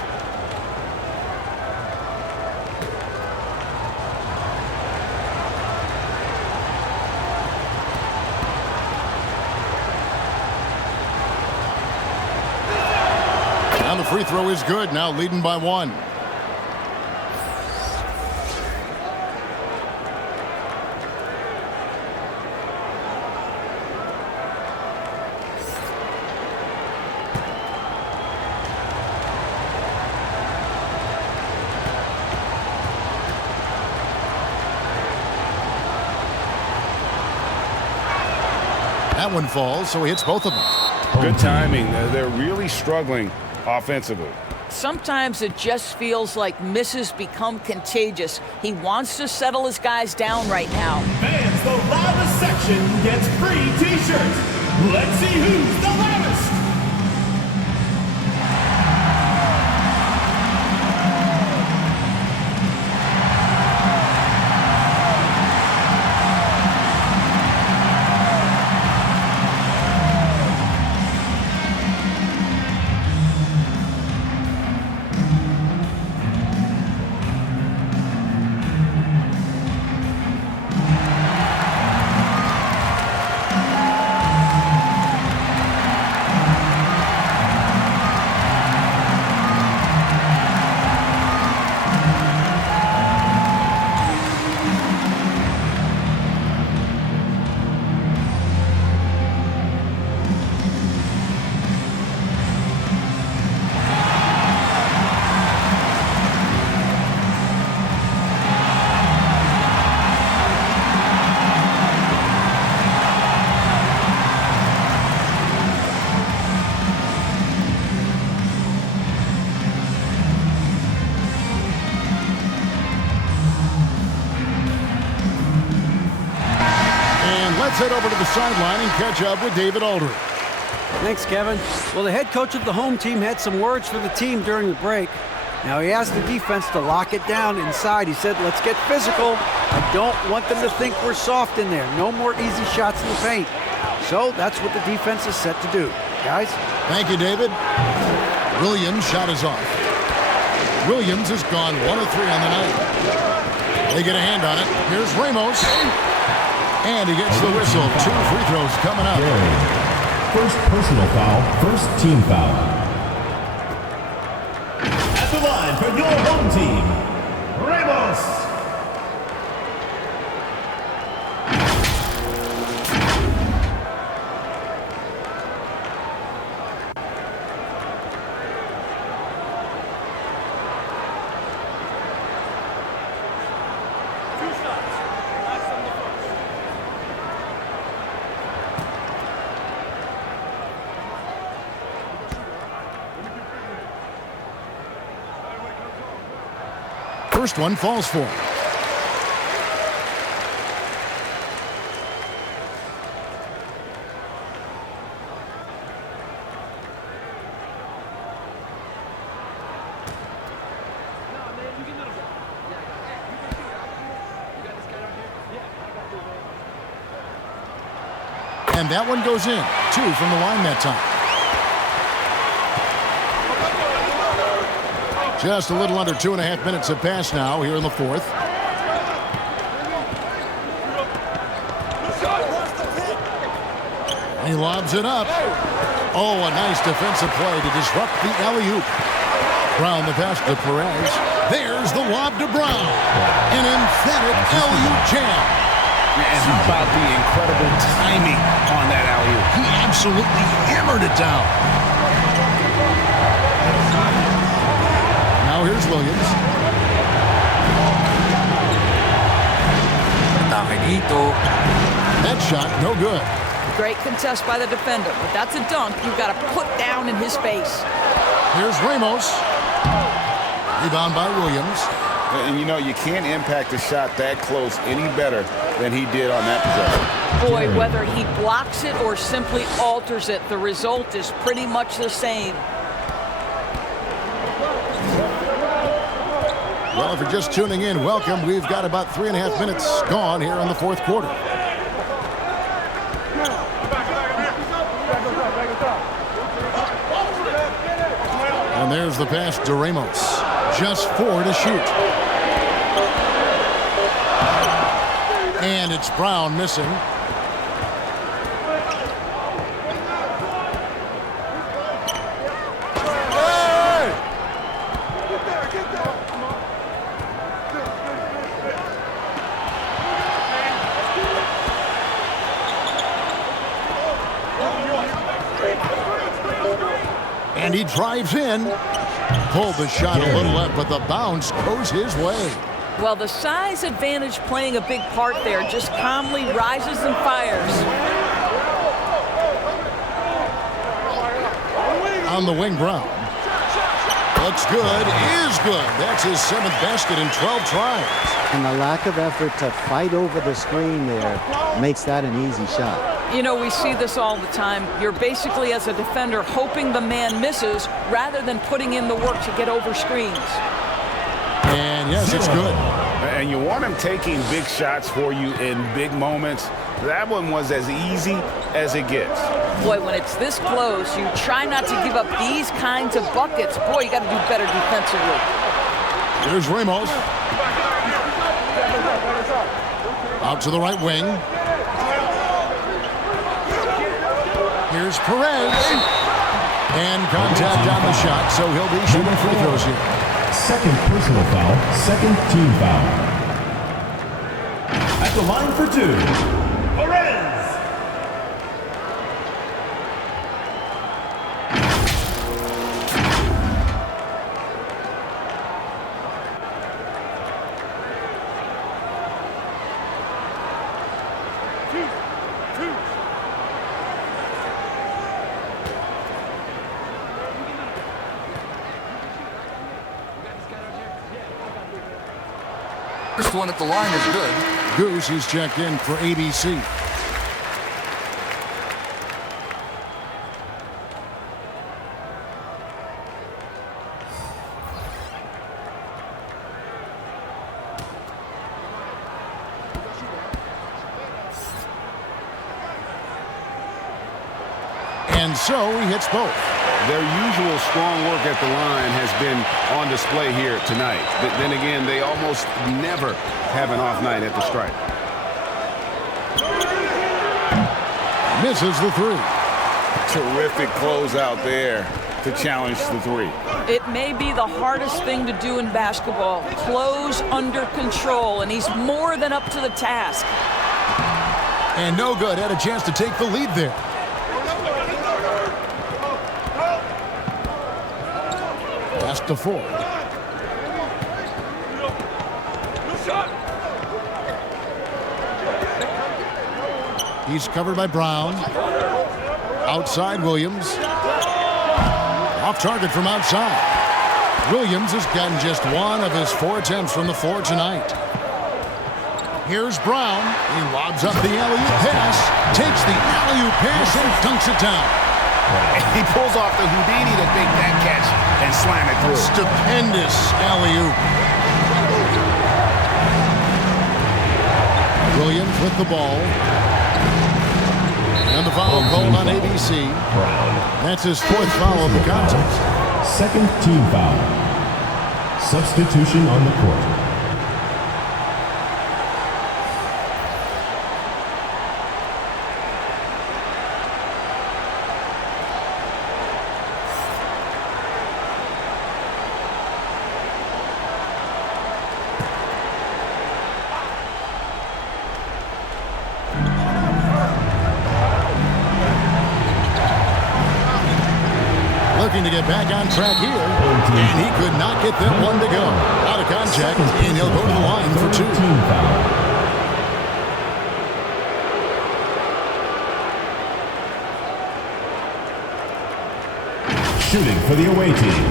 Now the free throw is good. Now leading by 1. That one falls, so he hits both of them. Good timing. They're really struggling offensively. Sometimes it just feels like misses become contagious. He wants to settle his guys down right now. Fans, the loudest section gets free t-shirts. Let's see who's the loudest. Let's head over to the sideline and catch up with David Aldridge. Thanks, Kevin. Well, the head coach of the home team had some words for the team during the break. Now, he asked the defense to lock it down inside. He said, let's get physical. I don't want them to think we're soft in there. No more easy shots in the paint. So that's what the defense is set to do. Guys? Thank you, David. Williams' shot is off. Williams has gone 1 of 3 on the night. They get a hand on it. Here's Ramos. And he gets the whistle. 2 free throws coming up. First personal foul, first team foul. At the line for your home team, Ramos. first one falls for him. And that one goes in. 2 from the line that time. Just a little under 2.5 minutes have passed now here in the fourth. He lobs it up. Oh, a nice defensive play to disrupt the alley-oop. Brown the pass to Perez. There's the lob to Brown. An emphatic alley-oop jam. And how about the incredible timing on that alley-oop? He absolutely hammered it down. Now here's Williams. That shot, no good. Great contest by the defender, but that's a dunk you've got to put down in his face. Here's Ramos. Rebound by Williams. And you know, you can't impact a shot that close any better than he did on that possession. Boy, whether he blocks it or simply alters it, the result is pretty much the same. Well, if you're just tuning in, welcome. We've got about 3.5 minutes gone here in the fourth quarter. And there's the pass to Ramos. Just 4 to shoot. And it's Brown missing. And he drives in. Pulled the shot a little left, but the bounce goes his way. Well, the size advantage playing a big part there. Just calmly rises and fires. On the wing, Brown. Looks good, is good. That's his 7th basket in 12 tries. And the lack of effort to fight over the screen there makes that an easy shot. You know, we see this all the time. You're basically, as a defender, hoping the man misses rather than putting in the work to get over screens. And yes, it's good. And you want him taking big shots for you in big moments. That one was as easy as it gets. Boy, when it's this close, you try not to give up these kinds of buckets. Boy, you got to do better defensively. Here's Ramos. Out to the right wing. Here's Perez. And contact on the shot, so he'll be shooting free throws here. Second personal foul, second team foul. At the line for 2, Perez. First one at the line is good. Goose, he's checked in for ABC. And so he hits both. Their usual strong work at the line has been on display here tonight. But then again, they almost never have an off night at the stripe. Misses the 3. Terrific closeout there to challenge the 3. It may be the hardest thing to do in basketball. Close under control, and he's more than up to the task. And no good. Had a chance to take the lead there. Pass to Ford. He's covered by Brown. Outside Williams. Off target from outside. Williams has gotten just one of his 4 attempts from the floor tonight. Here's Brown. He lobs up the alley-oop pass, takes the alley-oop pass and dunks it down. He pulls off the Houdini to make that catch and slam it through. Stupendous alley-oop. Williams with the ball. And the foul called on ABC. That's his 4th foul of the contest. Second team foul. Substitution on the court. Looking to get back on track here, and he could not get that one to go. Out of contact, and he'll go to the line for 2. Shooting for the away team.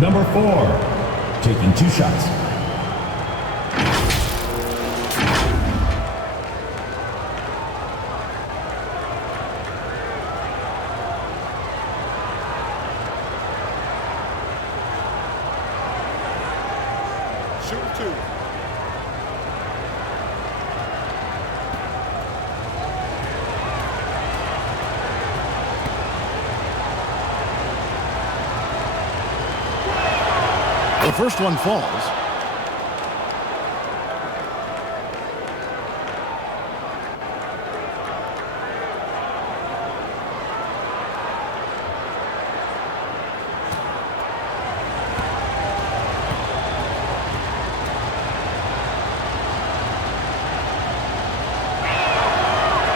Number 4, taking 2 shots. The first one falls.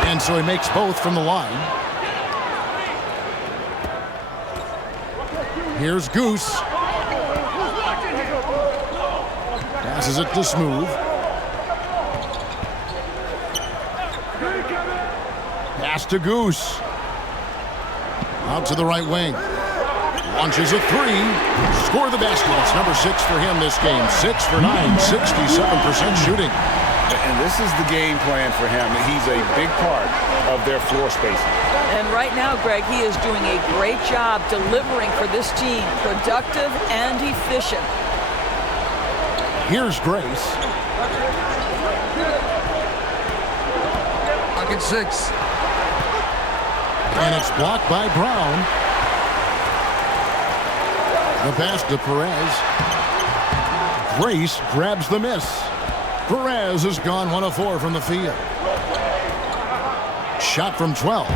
And so he makes both from the line. Here's Goose. Passes it to Smooth. Pass to Goose. Out to the right wing. Launches a 3. Score the basket. It's number 6 for him this game. 6 for 9. 67% shooting. And this is the game plan for him. He's a big part of their floor spacing. And right now, Greg, he is doing a great job delivering for this team. Productive and efficient. Here's Grace. Pocket 6. And it's blocked by Brown. The pass to Perez. Grace grabs the miss. Perez has gone 1 of 4 from the field. Shot from 12.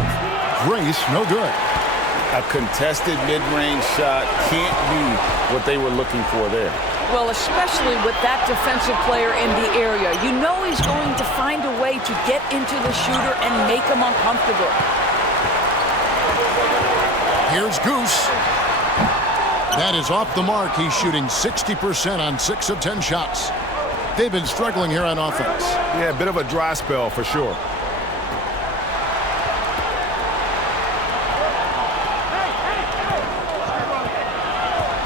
Grace, no good. A contested mid-range shot can't be what they were looking for there. Well, especially with that defensive player in the area. You know he's going to find a way to get into the shooter and make him uncomfortable. Here's Goose. That is off the mark. He's shooting 60% on 6 of 10 shots. They've been struggling here on offense. Yeah, a bit of a dry spell for sure.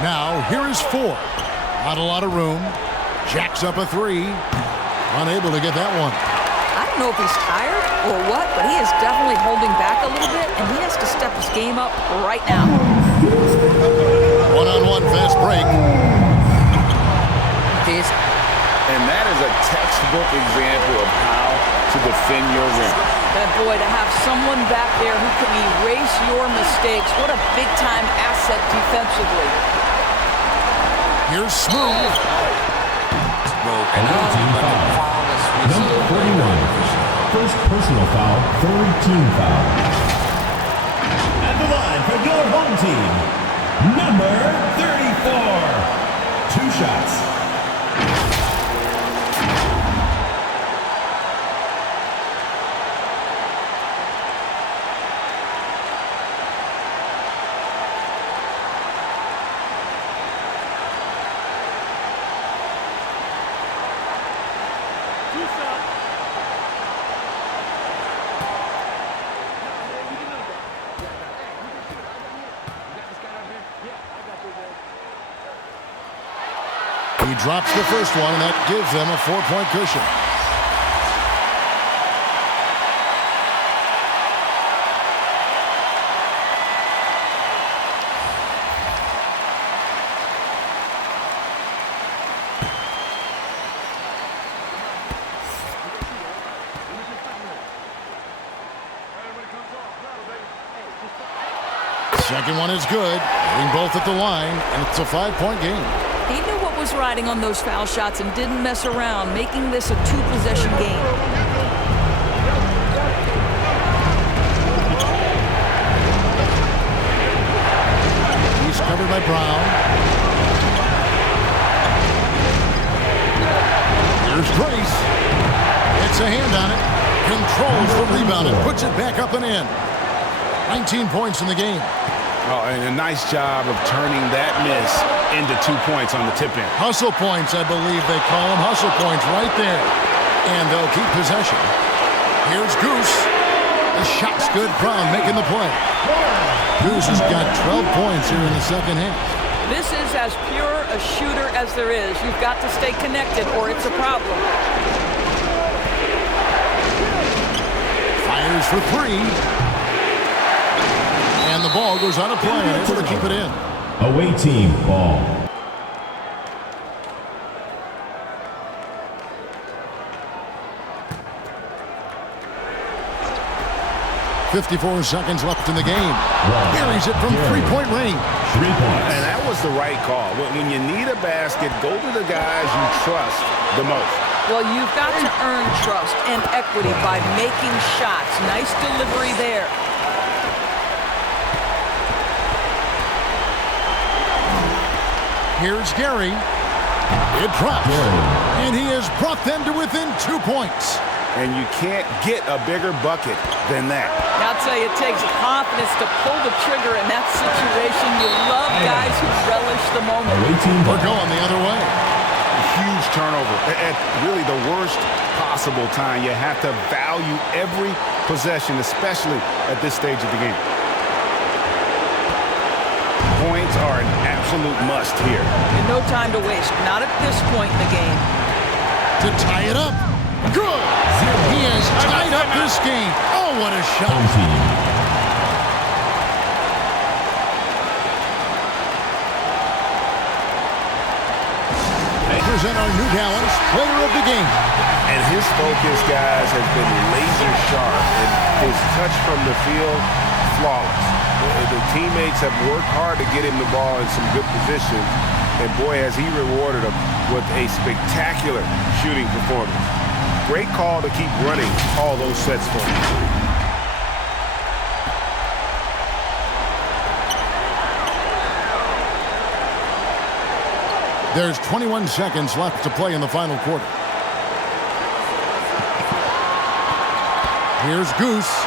Now, here is 4. Not a lot of room. Jacks up a 3. Unable to get that one. I don't know if he's tired or what, but he is definitely holding back a little bit, and he has to step his game up right now. One-on-one fast break. And that is a textbook example of how to defend your rim. That boy, to have someone back there who can erase your mistakes, what a big-time asset defensively. Here's Smooth. Number 41. First personal foul, 3rd team foul. At the line for your home team, number 34. 2 shots. He drops the first one, and that gives them a 4-point cushion. Second one is good. Hitting both at the line, and it's a 5-point game. He knew what was riding on those foul shots and didn't mess around, making this a 2-possession game. He's covered by Brown. Here's Grace. It's a hand on it. Controls the rebound and puts it back up and in. 19 points in the game. Oh, and a nice job of turning that miss into 2 points on the tip-in. Hustle points, I believe they call them. Hustle points right there. And they'll keep possession. Here's Goose. The shot's good. Brown making the play. Goose has got 12 points here in the second half. This is as pure a shooter as there is. You've got to stay connected or it's a problem. Fires for 3. And the ball goes out of play, able to keep it in. Away team ball. .54 seconds left in the game. Buries it from 3-point range. 3 points. And that was the right call. When you need a basket, go to the guys you trust the most. Well, you've got to earn trust and equity by making shots. Nice delivery there. Here's Gary. It drops. And he has brought them to within 2 points. And you can't get a bigger bucket than that. I'll tell you, it takes confidence to pull the trigger in that situation. You love guys who relish the moment. We're going the other way. Huge turnover at really the worst possible time. You have to value every possession, especially at this stage of the game. Points are an absolute must here. And no time to waste. Not at this point in the game. To tie it up. Good. He has tied up this game. Oh, what a shot. They present our New Balance Player of the Game. And his focus, guys, has been laser sharp. And his touch from the field, flawless. The teammates have worked hard to get him the ball in some good position. And boy, has he rewarded them with a spectacular shooting performance. Great call to keep running all those sets for him. There's 21 seconds left to play in the final quarter. Here's Goose.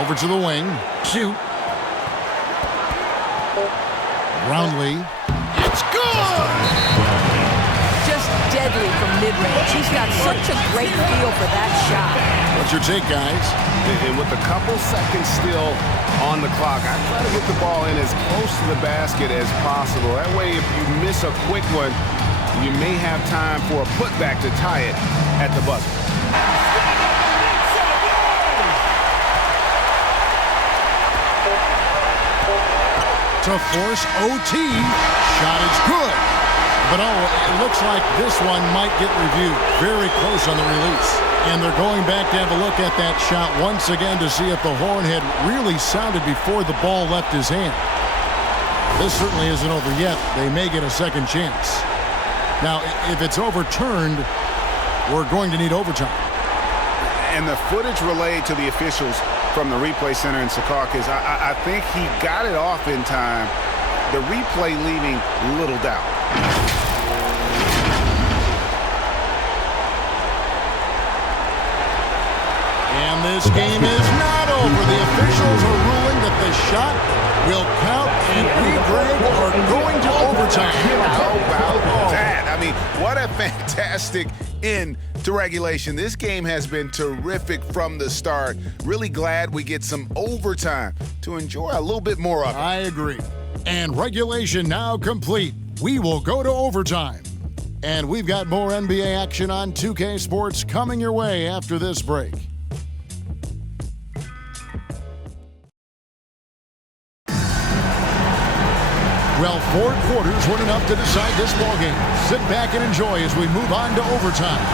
Over to the wing. Shoot. Roundley. It's good! Just deadly from mid-range. He's got such a great feel for that shot. What's your take, guys? And with a couple seconds still on the clock, I try to get the ball in as close to the basket as possible. That way, if you miss a quick one, you may have time for a putback to tie it at the buzzer. To force OT. Shot is good. But it looks like this one might get reviewed. Very close on the release. And they're going back to have a look at that shot once again to see if the horn had really sounded before the ball left his hand. This certainly isn't over yet. They may get a second chance. Now, if it's overturned, we're going to need overtime. And the footage relayed to the officials from the replay center in Secaucus, I think he got it off in time. The replay leaving little doubt. And this game is not over. The officials are ruling that the shot will count, and we, Greg, are going to overtime. How about that? I mean, what a fantastic end to regulation. This game has been terrific from the start. Really glad we get some overtime to enjoy a little bit more of it. I agree. And regulation now complete. We will go to overtime. And we've got more NBA action on 2K Sports coming your way after this break. Well, 4 quarters weren't enough to decide this ballgame. Sit back and enjoy as we move on to overtime.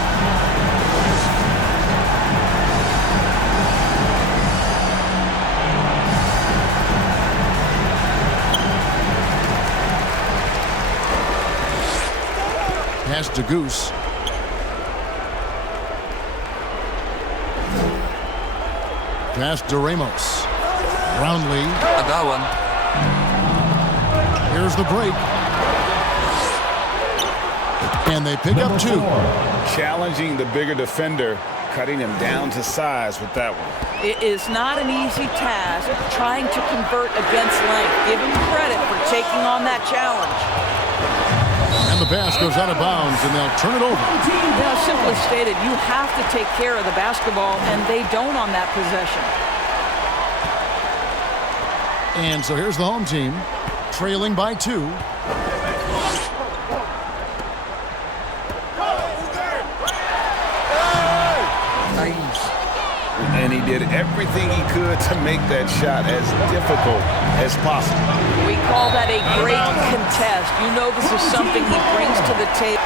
Pass to Goose. Pass to Ramos. Brownlee. I got one. Here's the break. And they pick up 2. Challenging the bigger defender, cutting him down to size with that one. It is not an easy task trying to convert against length. Give him credit for taking on that challenge. And the pass goes out of bounds, and they'll turn it over. Now, simply stated, you have to take care of the basketball, and they don't on that possession. And so here's the home team, trailing by 2. Nice. And he did everything he could to make that shot as difficult as possible. We call that a great contest. You know this is something he brings to the table.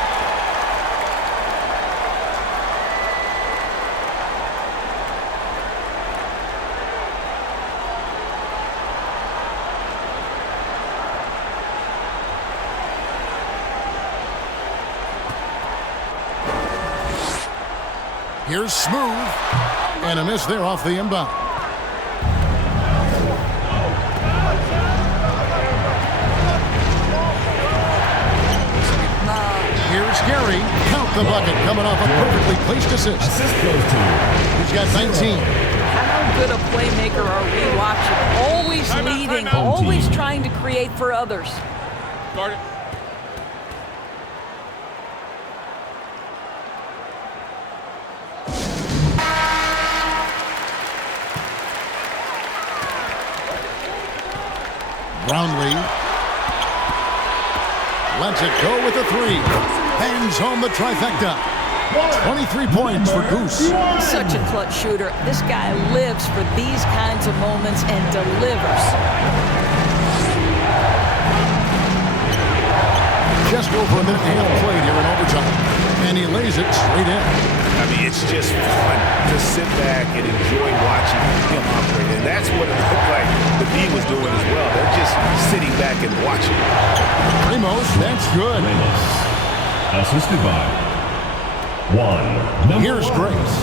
Here's Smooth. And a miss there off the inbound. Here's Gary. Count the bucket. Coming off a perfectly placed assist. He's got 19. How good a playmaker are we watching? Always leading, always trying to create for others. Guard it. Brownlee lets it go with a 3. Bangs home the trifecta. 23 points for Goose. Such a clutch shooter. This guy lives for these kinds of moments and delivers. Just over a minute and a half played here in overtime. And he lays it straight in. I mean, it's just fun to sit back and enjoy watching him operate. And that's what it looked like the D was doing as well. They're just sitting back and watching. Ramos, that's good. Ramos, assisted by 1. Here's Grace.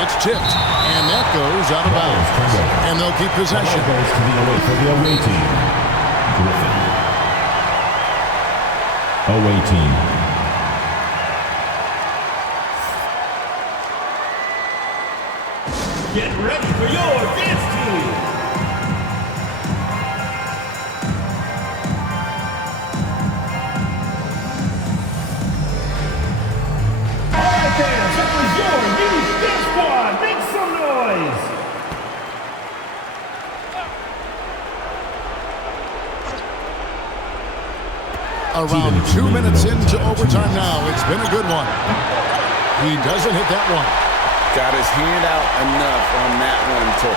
It's tipped, and that goes out of bounds. And they'll keep possession. Goes to the away team. Griffin. Away team. Get ready for your dance team. All right, fans, that was your new dance squad. Make some noise. Around 2 minutes into overtime now. It's been a good one. He doesn't hit that one. Got his hand out enough on that one to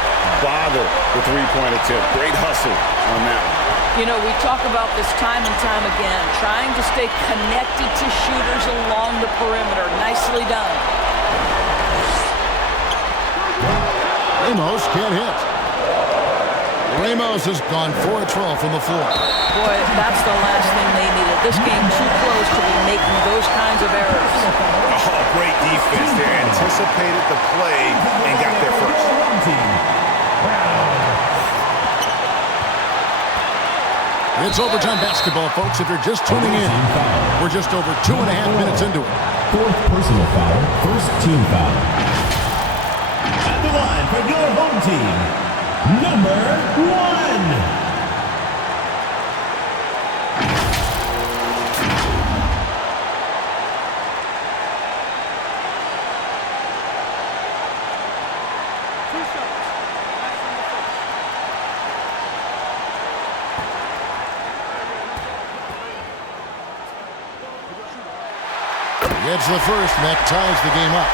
bother the three-point attempt. Great hustle on that one. You know, we talk about this time and time again, trying to stay connected to shooters along the perimeter. Nicely done. Ramos can't hit. Ramos has gone 4 of 12 from the floor. Boy, that's the last thing they needed. This game too close to be making those kinds of errors. Oh, great defense there. Anticipated the play and got there first. It's overtime basketball, folks. If you're just tuning in, we're just over 2.5 minutes into it. 4th personal foul, 1st team foul. At the line for your home team, number 1. Gets the first, and that ties the game up.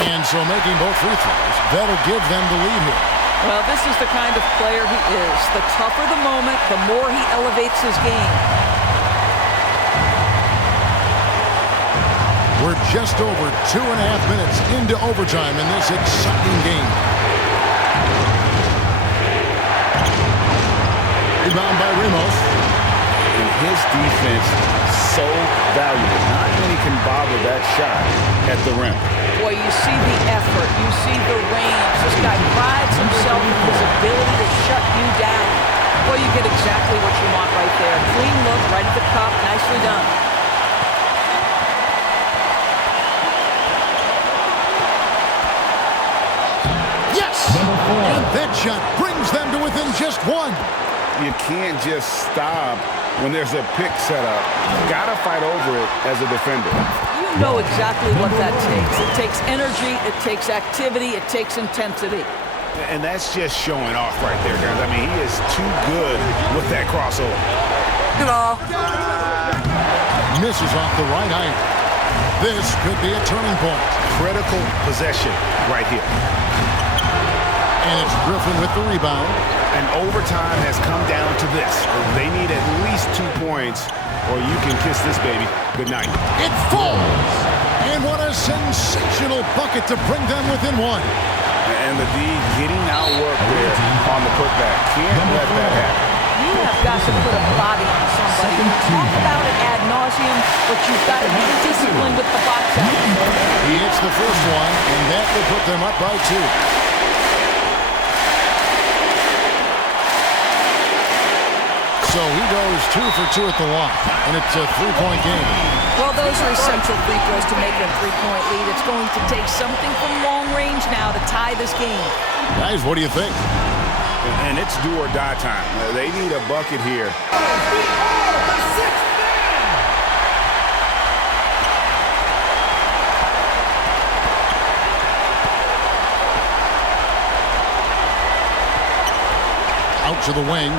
And so making both free throws, that'll give them the lead here. Well, this is the kind of player he is. The tougher the moment, the more he elevates his game. We're just over 2.5 minutes into overtime in this exciting game. Rebound by Ramos. And his defense so valuable. Not many can bother that shot at the rim. Boy, you see the effort. You see the range. This guy prides himself in his ability to shut you down. Well, you get exactly what you want right there. Clean look, right at the cup. Nicely done. Yes! And that shot brings them to within just one. You can't just stop when there's a pick set up. Gotta fight over it as a defender. You know exactly what that takes. It takes energy, it takes activity, it takes intensity. And that's just showing off right there, guys. I mean, he is too good with that crossover. Misses off the right eye. This could be a turning point. Critical possession right here. And it's Griffin with the rebound. And overtime has come down to this. They need at least 2 points, or you can kiss this baby goodnight. It falls! And what a sensational bucket to bring them within one. And the D getting outworked there on the putback. Can't let that happen. You have got to put a body on somebody. Talk about it ad nauseum, but you've got to be disciplined with the box out. He hits the first one, and that will put them up by 2. So he goes 2 for 2 at the line, and it's a 3-point game. Well, those are essential free throws to make a 3-point lead. It's going to take something from long range now to tie this game. Guys, what do you think? And it's do or die time. They need a bucket here. Out to the wing.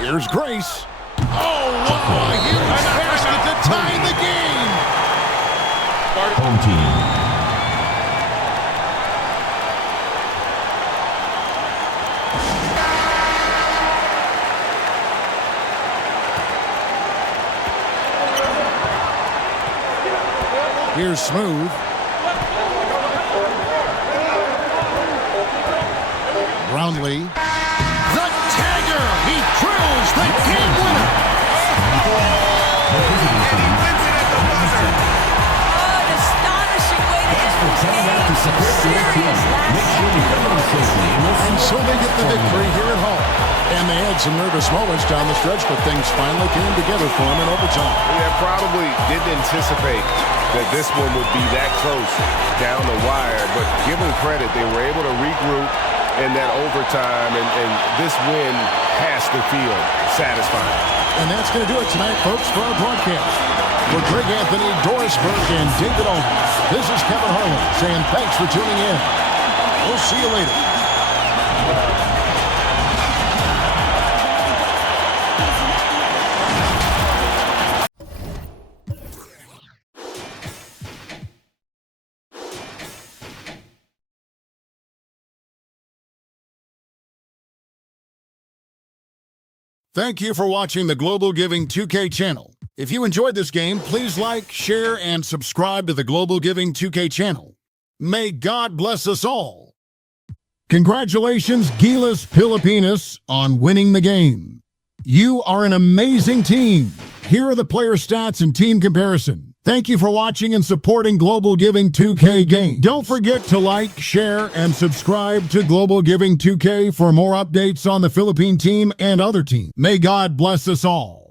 Here's Grace. Oh, wow, a huge basket to tie the game. Home team. Here's Smooth. Brownlee. The tagger. He drills the game winner. An astonishing way to end this game. Some serious last And so they get the victory here at home. And they had some nervous moments down the stretch, but things finally came together for them in overtime. Yeah, probably didn't anticipate that this one would be that close down the wire, but give them credit, they were able to regroup in that overtime, and this win has to feel satisfying. And that's going to do it tonight, folks, for our broadcast. For Greg Anthony, Doris Burke, and David Owen, this is Kevin Harlan saying thanks for tuning in. We'll see you later. Thank you for watching the Global Giving 2K channel. If you enjoyed this game, please like, share, and subscribe to the Global Giving 2K channel. May God bless us all. Congratulations, GILAS Pilipinas, on winning the game. You are an amazing team. Here are the player stats and team comparison. Thank you for watching and supporting Global Giving 2K game. Don't forget to like, share, and subscribe to Global Giving 2K for more updates on the Philippine team and other teams. May God bless us all.